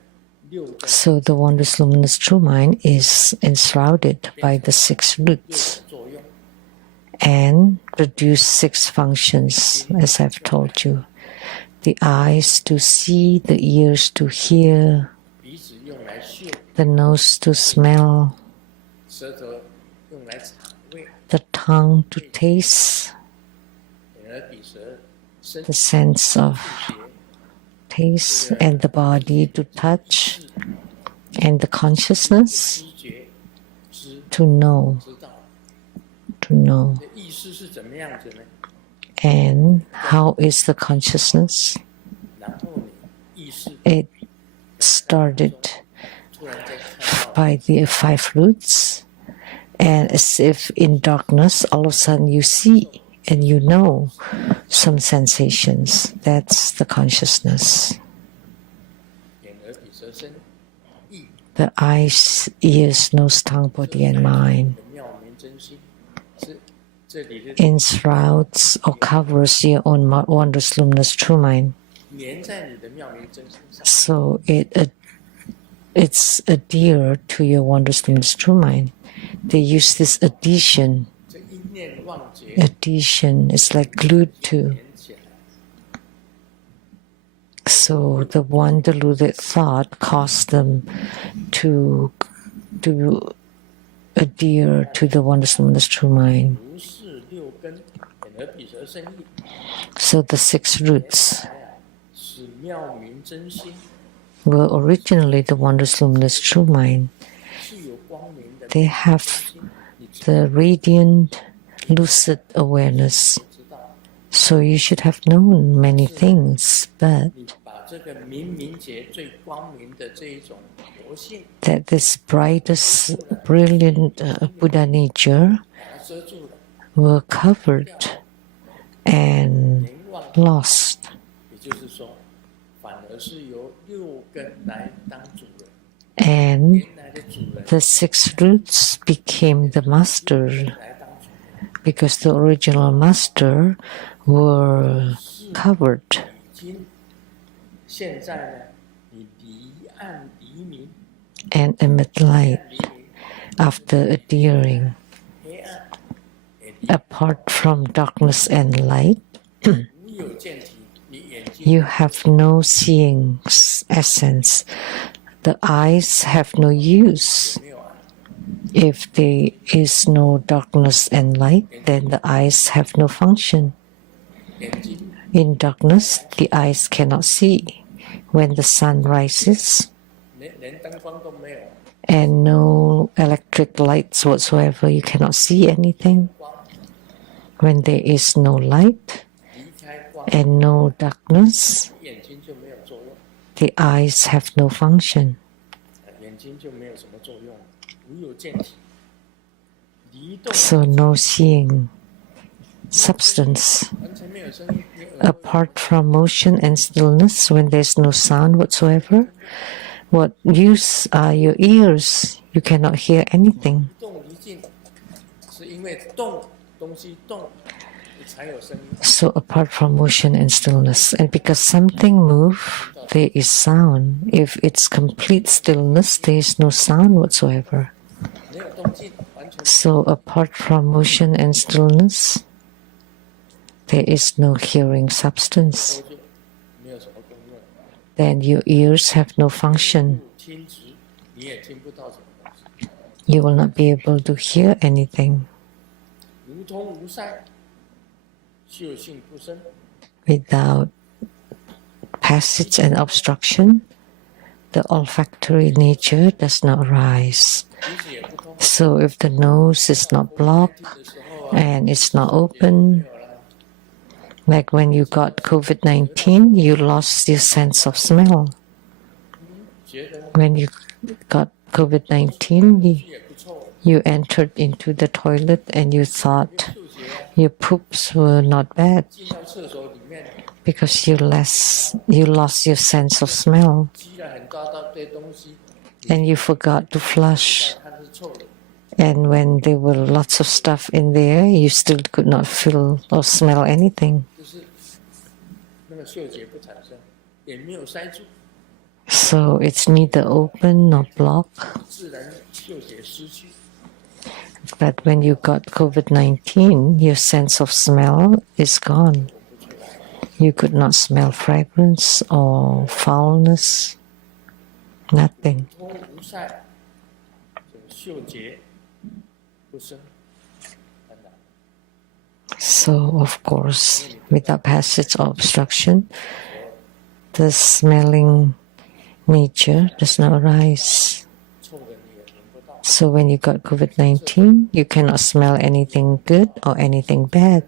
六根 So the wondrous luminous true mind is enshrouded by the 6 roots 作用， and produce 6 functions, as I've told you. The eyes to see, the ears to hear, 鼻子用来嗅， the nose to smell, 舌头用来尝味， the tongue to taste, 眼、耳、鼻、舌、身 the sense of 觉 taste, and the body to touch, and the consciousness 知觉知 to know, 知道， to know. 这意识是怎么样子呢？ And how is the consciousness? 然后你意识 It started 突然间看到 by the 5 roots, and as if in darkness, all of a sudden you see and you know some sensations. That's the consciousness. 眼、耳、鼻、舌、身、意 The eyes, ears, nose, tongue, body, and mind 的妙明真心是这里的 enshrouds or covers your own wondrous luminous true mind. 粘在你的妙明真心上， So it's adhered to your wondrous luminous true mind. They use this adhesion. 这一念妄觉 Adhesion is like glued to. 粘起来， So the one deluded thought caused them to adhere to the wondrous luminous true mind. 如是六根，眼、耳、鼻、舌、身、意， So the 6 roots 来啊，使妙明真心 were originally the wondrous luminous true mind. 是有光明的 They have 心，你知 the radiant lucid awareness. 道， So you should have known many things, but 你把这个明明节最光明的这一种佛性， that this brightest, brilliant Buddha nature 把它遮住了， were covered and 连忘， lost. 也就是说，反而是由六根来当主人， And 原来的主人 the 6 roots became the master 来当主人， because the original master were covered. 已经现在呢，你离暗离明， And amid light, 离明 after adhering, 黑暗也离 apart from darkness and light, 无有见体，你眼睛 you have no seeing essence. The eyes have no use. 没有啊， If there is no darkness and light, then the eyes have no function. 眼睛 In darkness, the eyes cannot see. When the sun rises 连灯光都没有， and no electric lights whatsoever, you cannot see anything. 光 When there is no light 离开光， and no darkness, 眼睛就没有作用， the eyes have no function. 眼睛就没有什么作用，无有见体，离动 So no seeing substance. 完全没有声音，没有耳朵 Apart from motion and stillness, when there's no sound whatsoever, what use are your ears? You cannot hear anything. 动离静，是因为动东西动，你才有声音。 So apart from motion and stillness, and because something moves, there is sound. If it's complete stillness, there is no sound whatsoever. 没有动静，完全 So apart from motion and stillness, there is no hearing substance. 都就没有什么功用。 Then your ears have no function. 听直，你也听不到什么东西。you will not be able to hear anything. 如通无塞，嗅性不生。 Without passage and obstruction, the olfactory nature does not rise. 鼻子也不通， So if the nose is not blocked 的时候 and it's not open, 没有了。 like when you got COVID-19, you lost your sense of smell. 觉得 When you got COVID-19, 也不臭， you entered into the toilet and you thought 嗅觉 your poops were not bad 进到厕所里面， because you lost your sense of smell 积了很大堆东西， and you forgot to flush. 它是臭的。 And when there were lots of stuff in there, you still could not feel or smell anything. 就是那个嗅觉不产生，也没有塞住， So it's neither open nor blocked. 自然嗅觉失去。 But when you got COVID-19, your sense of smell is gone. You could not smell fragrance or foulness, nothing. 通无塞，这个嗅觉不生，很难。 So, of course, without passage or obstruction, the smelling nature does not arise. 臭的你也闻不到， So when you got COVID-19, you cannot smell anything good or anything bad.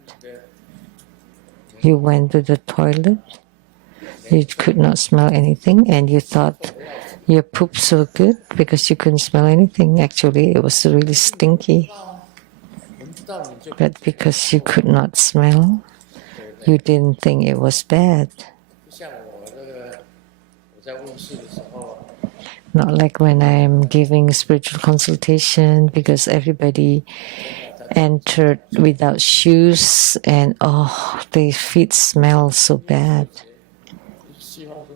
You went to the toilet, you could not smell anything, and you thought your poops were good because you couldn't smell anything. Actually, it was really stinky. 闻不到你就 But because you could not smell, you didn't think it was bad. 不像我这个我在问世的时候， Not like when I'm giving spiritual consultation, because everybody entered without shoes and their feet smell so bad. 希望说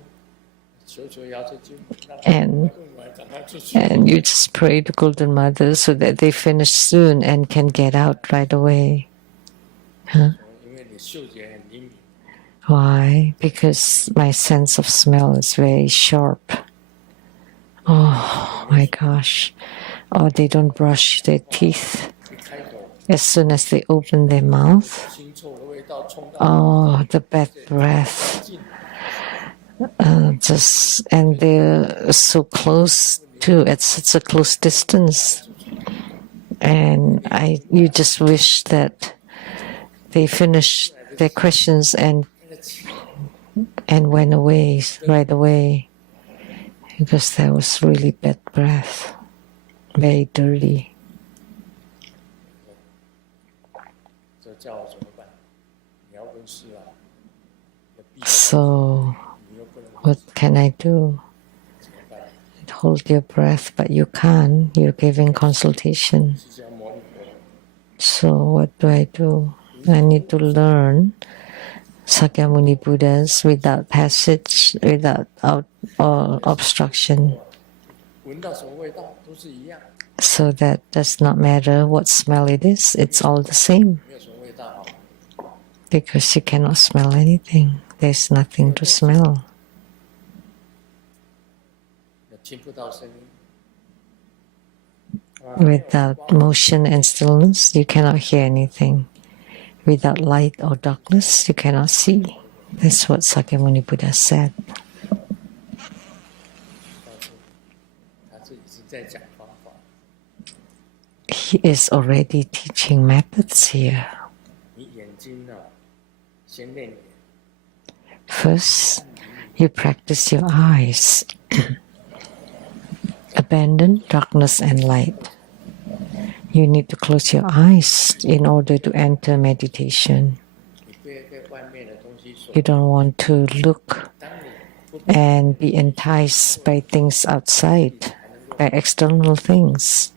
求求姚这就让 And 问完赶快出去。 and you just pray to Golden Mother so that they finish soon and can get out right away. Huh? 因为你嗅觉很灵敏， Why? Because my sense of smell is very sharp. Oh my gosh. Or they don't brush their teeth. 一开口 As soon as they open their mouth, 腥臭的味道冲到 the bad breath. 进， And they're so close too, at such a close distance. And you just wish that they finished their questions and went away right away, because that was really bad breath, very dirty. 这叫我怎么办？你要问世啊，要闭着 So 你又不能 what can I do? 怎么办？ Hold your breath, but you can't. You're giving consultation. 是这样模拟的。 So what do I do? I need to learn Sakyamuni Buddhas without passage, without or obstruction. 闻到什么味道都是一样， So that does not matter what smell it is, it's all the same. 没有什么味道啊。 Because you cannot smell anything. There's nothing to smell. 也听不到声音。 Without motion and stillness, you cannot hear anything. Without light or darkness, you cannot see. That's what Sakyamuni Buddha said. 他自己是在讲方法， He is already teaching methods here. 你眼睛呢，先练眼， First, you practice your eyes. Abandon darkness and light. You need to close your eyes in order to enter meditation. 你不要被外面的东西所 You don't want to look 当你不 and be enticed by things outside, by external things.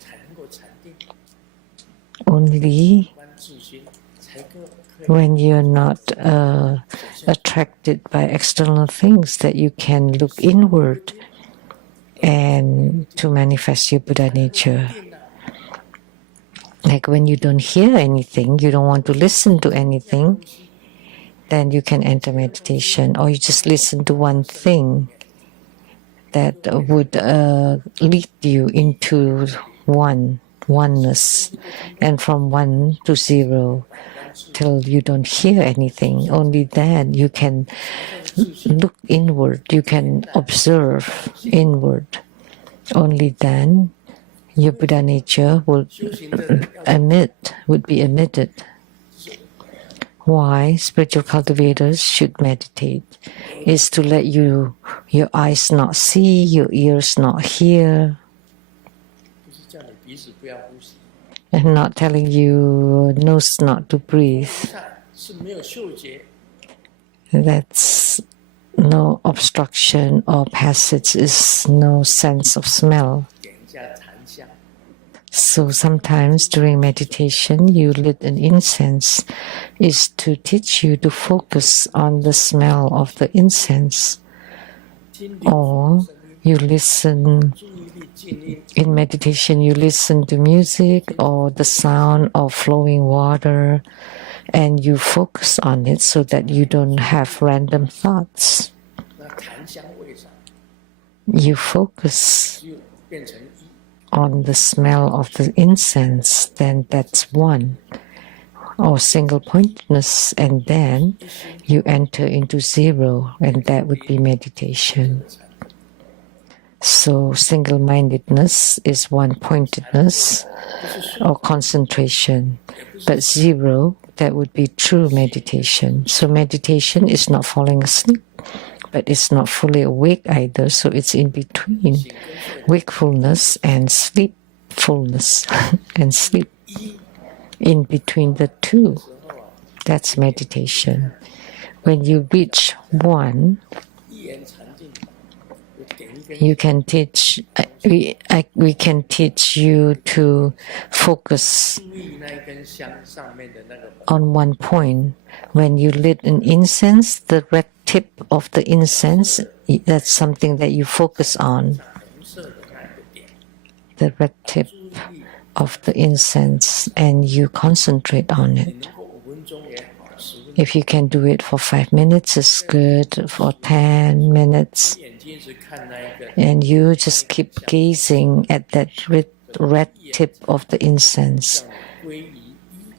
才能够禅定， Only 观自心，才可以 when you're not attracted by external things that you can look inward and to manifest your Buddha nature. 定了。 Like when you don't hear anything, you don't want to listen to anything, then you can enter meditation, or you just listen to one thing that would lead you into oneness, and from 1 to 0 till you don't hear anything. Only then you can look inward, you can observe inward. Only then your Buddha nature would be emitted. Why spiritual cultivators should meditate is to let your eyes not see, your ears not hear, and not telling you nose not to breathe. That's no obstruction or passage, is no sense of smell. So sometimes during meditation you lit an incense is to teach you to focus on the smell of the incense. Or you listen, in meditation you listen to music or the sound of flowing water, and you focus on it so that you don't have random thoughts. You focus on the smell of the incense, then that's one, or single pointedness, and then you enter into 0, and that would be meditation. So single-mindedness is one-pointedness or concentration, but 0, that would be true meditation. So meditation is not falling asleep, but it's not fully awake either, so it's in between wakefulness and sleepfulness and sleep. In between the two, that's meditation. When you reach 1, you can teach. We can teach you to focus on one point. When you lit an incense, the red tip of the incense, that's something that you focus on. The red tip of the incense, and you concentrate on it. If you can do it for 5 minutes, it's good. For 10 minutes, and you just keep gazing at that red tip of the incense.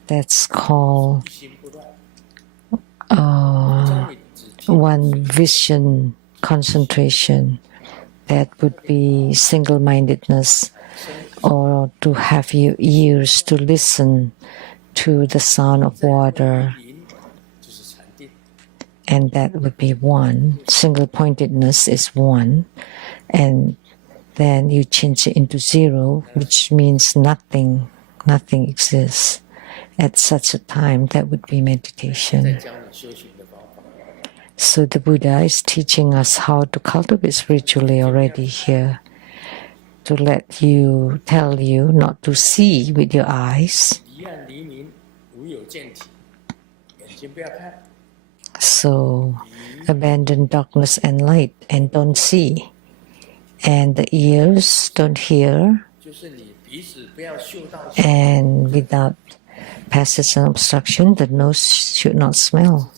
That's called one vision concentration. That would be single-mindedness, or to have your ears to listen to the sound of water, and that would be 1. Single-pointedness is 1, and then you change it into 0, which means nothing exists. At such a time, that would be meditation. So the Buddha is teaching us how to cultivate spiritually already here, to tell you not to see with your eyes. So abandon darkness and light and don't see. And the ears don't hear. And without passage and obstruction, the nose should not smell.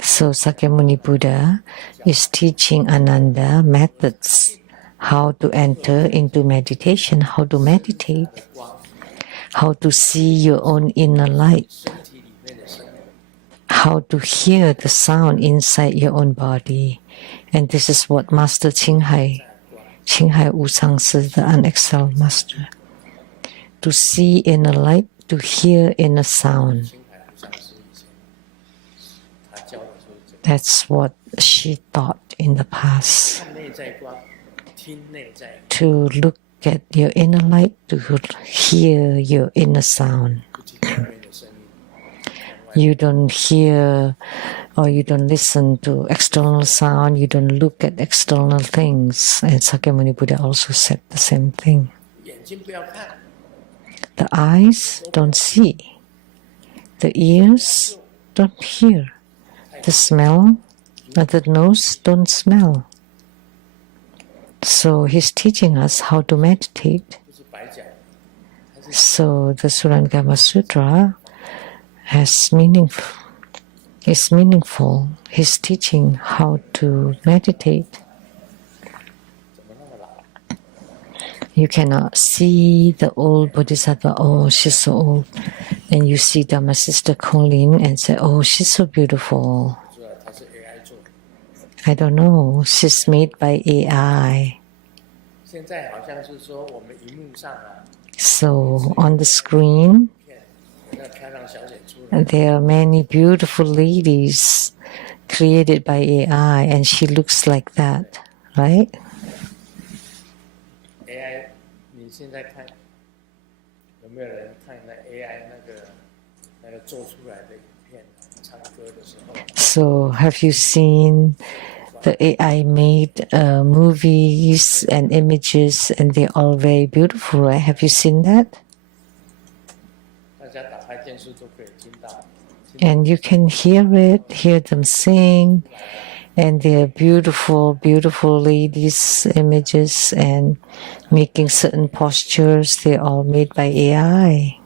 So Sakyamuni Buddha is teaching Ananda methods how to enter into meditation, how to meditate, how to see your own inner light, how to hear the sound inside your own body. And this is what Master Qinghai Wu Sangsi, the unexcelled master, to see inner light, to hear inner sound. That's what she taught in the past. To look at your inner light, to hear your inner sound. You don't hear or you don't listen to external sound, you don't look at external things. And Sakyamuni Buddha also said the same thing. The eyes don't see. The ears don't hear. The smell, the nose don't smell. So he's teaching us how to meditate. So the Surangama Sutra is meaningful. He's teaching how to meditate. You cannot see the old Bodhisattva, oh, she's so old. And you see Dharma Sister Colleen and say, oh, she's so beautiful. 知道它是 AI 做的。 I don't know, she's made by AI. 现在好像是说我们荧幕上啊， So on the screen, 片有那漂亮小姐出来， there are many beautiful ladies created by AI, and she looks like that, right? AI， 你现在看有没有人看那 AI 那个做出来的影片，唱歌的时候， So have you seen the AI made movies and images, and they're all very beautiful, right? Have you seen that? 大家打开电视都可以听到。 And you can hear it, hear them sing, and they're beautiful, beautiful ladies' images and making certain postures. They're all made by AI,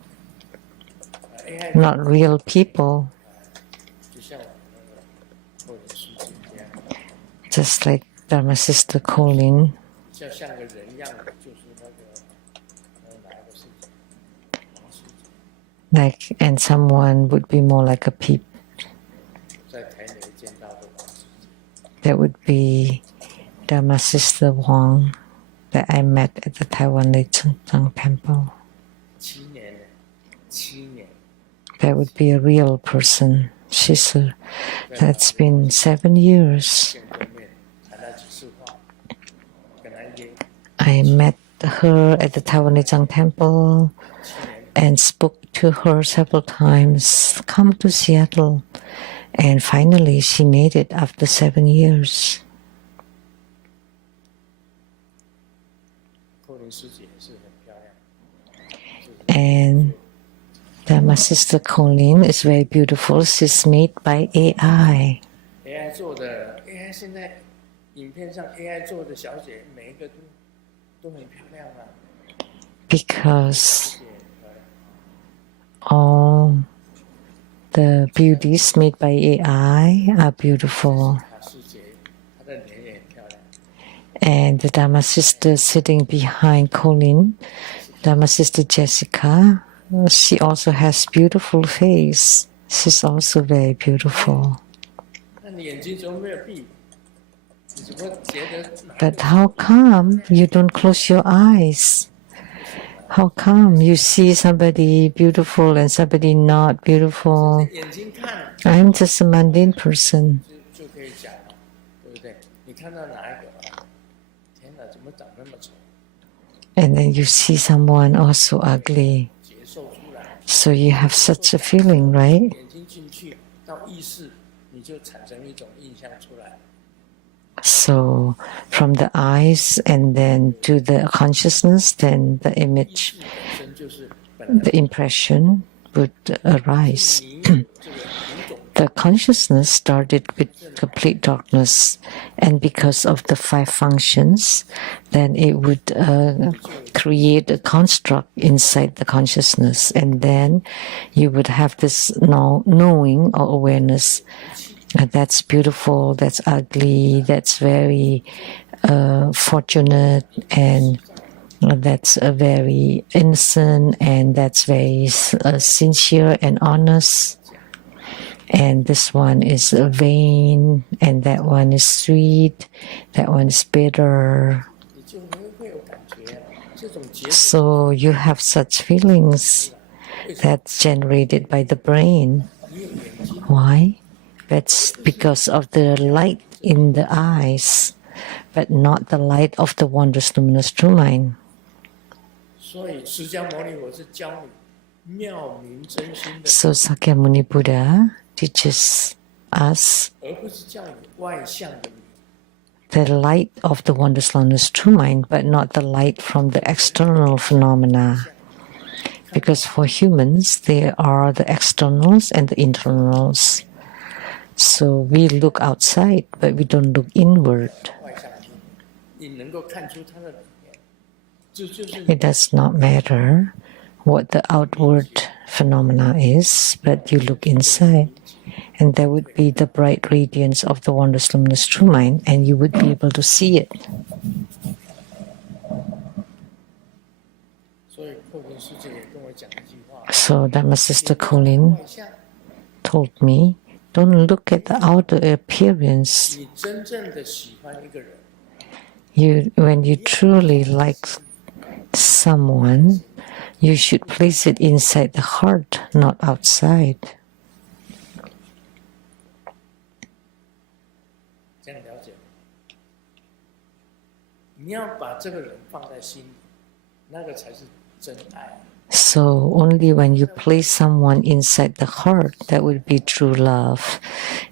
AI not real people. 就像我们的书记这样， Just like Dharma Sister Colin, 就像个人样的，就是那个哪一个书记？王书记 like, and someone would be more like a peep. 在台北见到的王书记。 That would be Dharma Sister Wang that I met at the Taiwan Lei Chungtang Temple. 7年了，7年。 That would be a real person. That's been 7 years. 见过面，谈了几次话，跟他约 I met her at the Taiwan Lei Chungtang Temple 7年， and spoke to her several times. Come to Seattle. And finally, she made it after 7 years. 寇林师姐也是很漂亮。 And Dharma Sister Colleen is very beautiful. She's made by AI. AI 做的 AI 现在影片上 AI 做的小姐，每一个都很漂亮啊。 Because 谢谢 all the beauties made by AI are beautiful. 卡师姐，她的脸也很漂亮。 And the Dharma Sister sitting behind Colleen, Dharma Sister Jessica, she also has beautiful face. She's also very beautiful. 那你眼睛怎么没有闭？你怎么觉得哪 But how come you don't close your eyes? How come you see somebody beautiful and somebody not beautiful? 眼睛看 I'm just a mundane person. 就可以讲了，对不对？你看到哪一个？天哪，怎么长那么丑？ And then you see someone also ugly. 接受出来， So you have such a feeling, right? 眼睛进去到意识，你就产生一种印象出来。 So from the eyes and then to the consciousness, then the 意 image, 识本身就是本来 the impression would arise. 你这个五种 The consciousness started with complete darkness, and because of the 5 functions, then it would create a construct inside the consciousness, and then you would have this knowing or awareness. That's beautiful, that's ugly, that's very fortunate, and that's very innocent, and that's very sincere and honest. And this one is vain, and that one is sweet, that one is bitter. 你就会有感觉啊，这种结果 So you have such feelings that's generated by the brain. 你有眼睛， Why? That's because of the light in the eyes, but not the light of the wondrous luminous true mind. 所以释迦牟尼佛是教你妙明真心的， So Sakyamuni Buddha teaches us 而不是叫你外向的明。 the light of the wondrous luminous true mind, but not the light from the external phenomena. Because for humans, there are the externals and the internals. So we look outside, but we don't look inward. 外向心，你能够看出它的里面，这就是 It does not matter what the outward phenomena is, but you look inside, and there would be the bright radiance of the wondrous luminous true mind, and you would be able to see it. 所以慧云师姐也跟我讲一句话， So that my sister 你不要 Colin 看外相， told me, don't look at the outer appearance. 你真正的喜欢一个人， When you truly like someone, you should place it inside the heart, not outside. 这样了解吗？你要把这个人放在心里，那个才是真爱。 So only when you place someone inside the heart, that would be true love.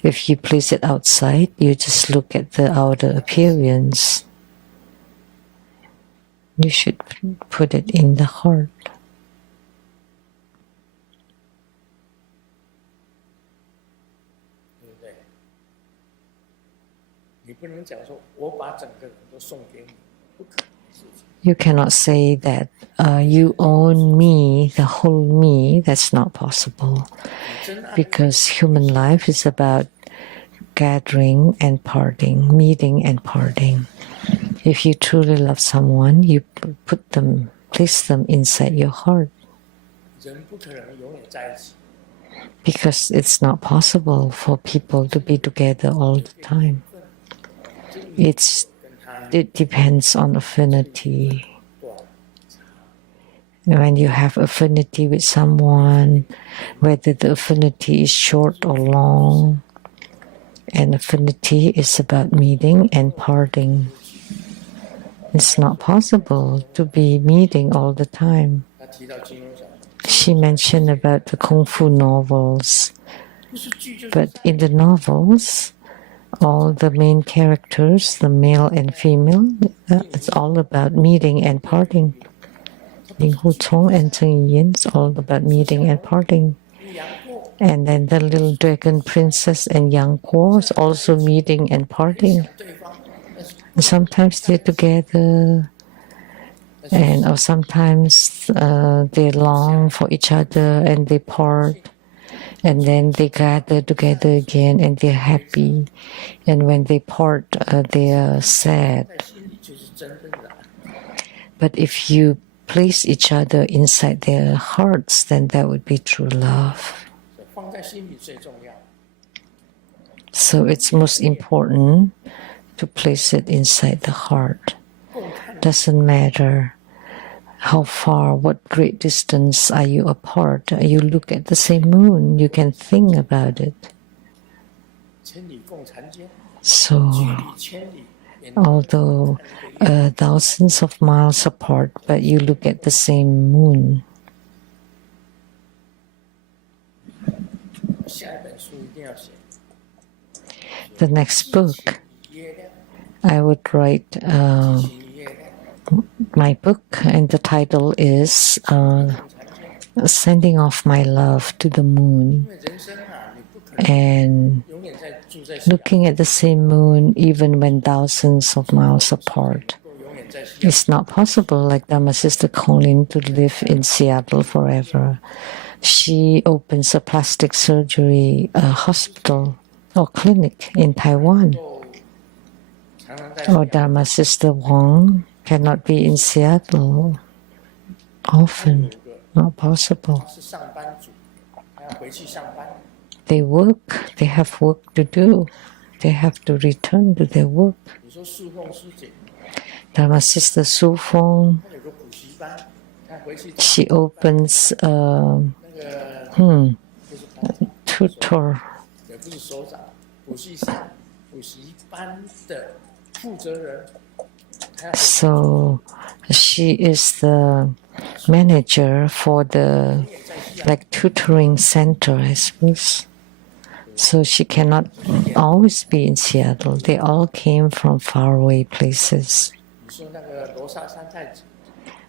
If you place it outside, you just look at the outer appearance. You should put it in the heart. 对不对？你不能讲说我把整个人都送给你，不可能的事情。 You cannot say that you own me, the whole me. That's not possible. 你真爱 Because human life is about gathering and parting, meeting and parting. If you truly love someone, you place them inside your heart. 人不可能永远在一起， Because it's not possible for people to be together all the time. 就你 It 跟他 depends on affinity. 短 When you have affinity with someone, whether the affinity is short or long, and affinity is about meeting and parting. It's not possible to be meeting all the time. 他提到金庸小说， She mentioned about the Kung Fu novels, 不是剧就是 but in the novels, all the main characters, the male and female, it's all about meeting and parting. Ling Hu Chong and Cheng Yin, it's all about meeting and parting. 杨过 And then the little dragon princess and Yang Guo is also meeting and parting. 对方，但是 And sometimes they're together, and or sometimes they long for each other and they part, and then they gather together again and they're happy. And when they part, they are sad. 在心里就是真正的爱。 But if you place each other inside their hearts, then that would be true love. 所以放在心里最重要。 So it's most important to place it inside the heart. 共看 Doesn't matter how far, what great distance are you apart. You look at the same moon, you can think about it. 千里共婵娟， So 距离千里也能 although 看那个月。 thousands of miles apart, but you look at the same moon. 下一本书一定要写。 The next book, 月亮， I would write 请月亮， my book, and the title is 共婵娟。 Sending Off My Love to the 因 Moon. 为人生啊，你不可能 And 永远在住在西洋， looking at the same moon even when thousands of miles apart. 永远在西洋。 It's not possible, like Dharma Sister Colin, to live in Seattle forever. She opens a plastic surgery hospital or clinic in Taiwan. 常常在 Or Dharma Sister Wang cannot be in Seattle often. Not possible. 是上班族，他要回去上班。 They work, they have work to do. They have to return to their work. 你说素凤师姐， Dharma Sister Su Feng, 她有个补习班，她回去 she opens 那个就是班 tutor. 也不是首长，补习班的负责人，她要回去 So she is the manager for the 在西洋， like tutoring center, I suppose. So she cannot always be in Seattle. They all came from faraway places. 你说那个罗刹三太子，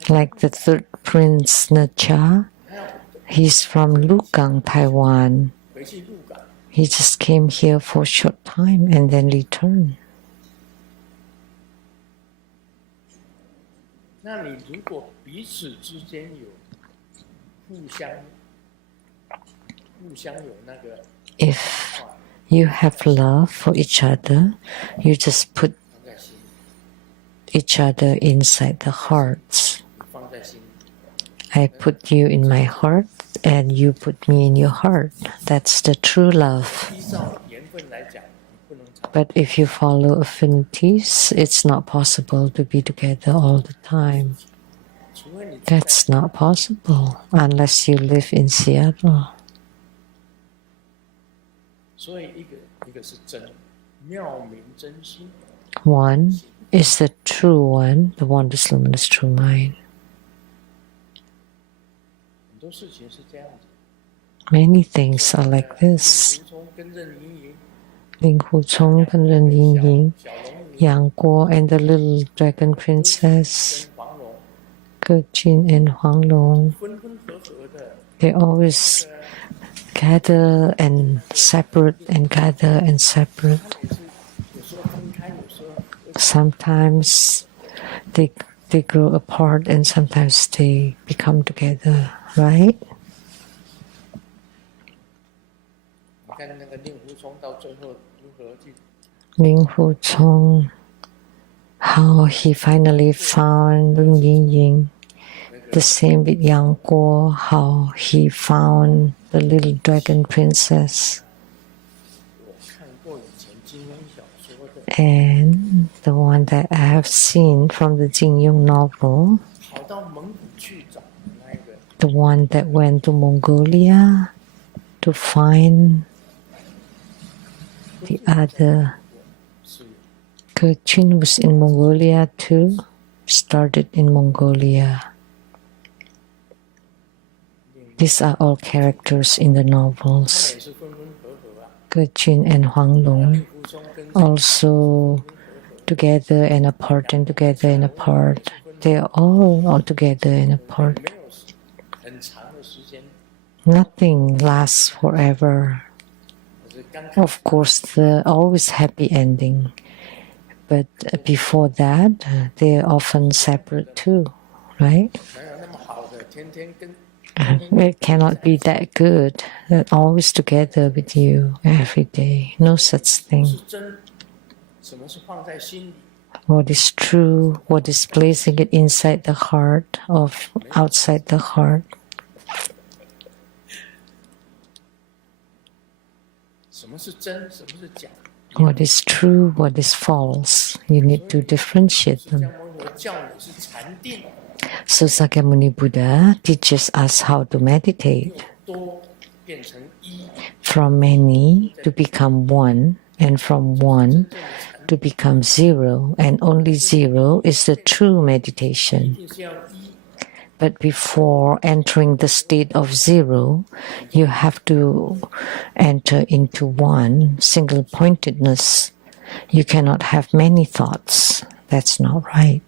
Like the third prince Necha, 他要 he's from Lugang, Taiwan. 回去鹿港， He just came here for a short time and then returned. 那你如果彼此之间有互相有那个 If you have love for each other, you just put 放在心里， each other inside the hearts. 你放在心里， I put you in my heart and you put me in your heart. That's the true love. 依照缘分来讲，你不能常。 But if you follow affinities, it's not possible to be together all the time. 除非你 That's not possible unless you live in Seattle. 所以一个是真，妙明真心。 One is the true one, the wondrous luminous true mind. 很多事情是这样子。 Many things are like this. 胡冲跟任盈盈，令狐冲跟任盈盈，小龙女杨过 and the little dragon 跟 princess, 黄蓉， Ge Jin and Huang Long, 分分合合的。 they always gather and separate and gather and separate. 有时候分开，有时候 Sometimes they grow apart and sometimes they become together, right? 你看那个令狐冲到最后如何去 Ling Hu Chong, how he finally found Lin Ying. The same with Yang Guo, how he found the little dragon princess. 我看过以前金庸小说的， And the one that I have seen from the Jin Yong novel, 跑到蒙古去找那个 the one that went to Mongolia to find the other. 是 Ge Jin was in Mongolia too, started in Mongolia. These are all characters in the 他们 novels. 也是分分合合啊。 Ge Jin and Huang Long 令狐冲跟 also together and apart and together and apart. They are all together and apart. 没有很长的时间， Nothing lasts forever. 可是刚开 Of course, the always happy ending. But before that, they're often separate too, right? 哪有那么好的，天天跟 It cannot be that good. They're always together with you every day. No such 是 thing. 真，什么是放在心里？ What is true, what is placing it inside the heart of outside the heart. 什么是真，什么是假？ What is true, what is false. You need to differentiate 释迦 them. 牟尼佛教你是禅定， So Sakyamuni Buddha teaches us how to meditate 多变成一， from many to become one, and from one to become zero, and only zero is the true 一 meditation. 定是要一。 But before entering the state of zero, you have to enter into one single pointedness. You cannot have many thoughts. That's not right.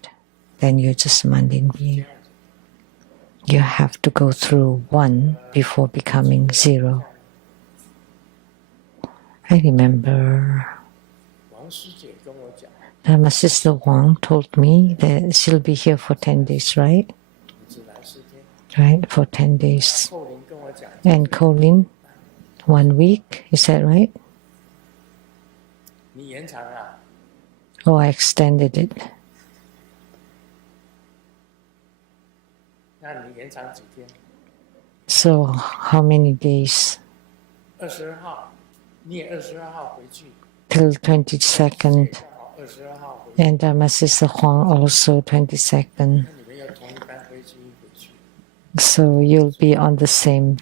Then you're just a mundane being. You have to go through one before becoming zero. I remember 王师姐跟我讲， my sister Wang told me that she'll be here for 10 days, right? 你只来4天。 Right, for 10 days. 寇林跟我讲， And Colin, 1 week, is that right? 你延长啊， Oh, I extended it. 那你延长几天？ So, how many days? 22号，你也22号回去， Till 22nd. 刚好22号回去， And my sister Huang also 22nd. 那你们要同一班飞机回去。 So, you'll be on the same,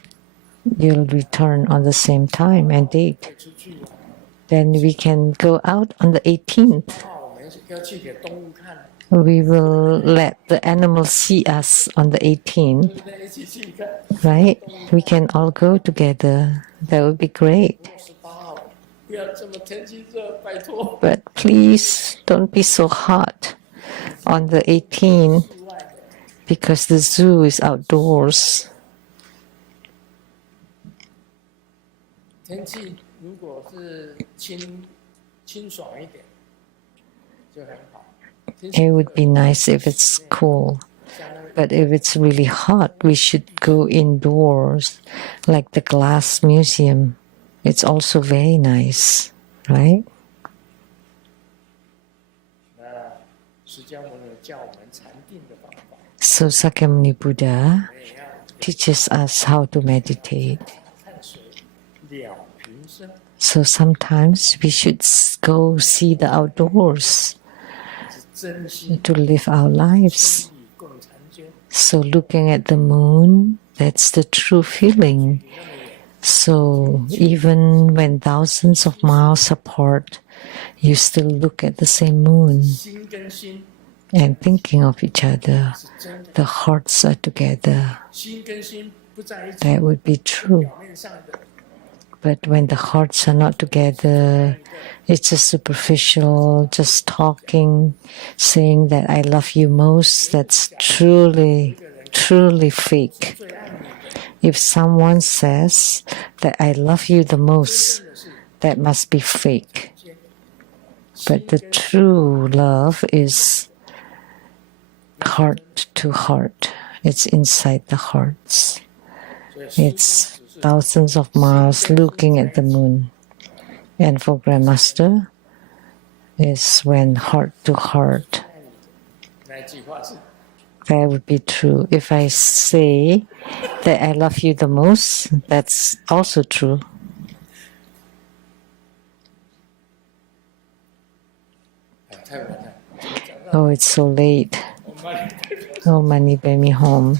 you'll return on the same time and date. 可以出去玩。 Then we can go out on the 18th. 我们要去给动物看， We will let the animals see us on the 18th, 对不对？一起去看。 right? We can all go together. That would be great. 18号，不要这么天气热，拜托。 But please don't be so hot on the 18th 户外的， because the zoo is outdoors. 天气如果是清爽一点，就很好。天气 It would be nice if it's cool. 像那个 But if it's really hot, we should go indoors, like the glass museum. It's also very nice, right? 那释迦牟尼教我们禅定的方法， So Sakyamuni Buddha teaches us how to meditate. 看水了平生， So sometimes we should go see the outdoors 是真心 to live our lives. 与共婵娟， So looking at the moon, that's the true feeling. So even when thousands of miles apart, you still look at the same moon 心跟心 and thinking of each other. 是真的， The hearts are together. 心跟心不在一起， That would be true. 表面上的 But when the hearts are not together, it's just superficial, just talking, saying that I love you most. That's truly, truly fake. 最爱你的， If someone says that I love you the most, 真的是 that must be fake. 间， But the true love is heart to heart. It's inside the hearts. 所以师 It's thousands of miles looking at the moon. And for Grandmaster, is when heart to heart. 爱你的那一句话是 That would be true. If I say that I love you the most, that's also true. 太晚了， Oh, it's so late. 我们 Oh, money, bear me home.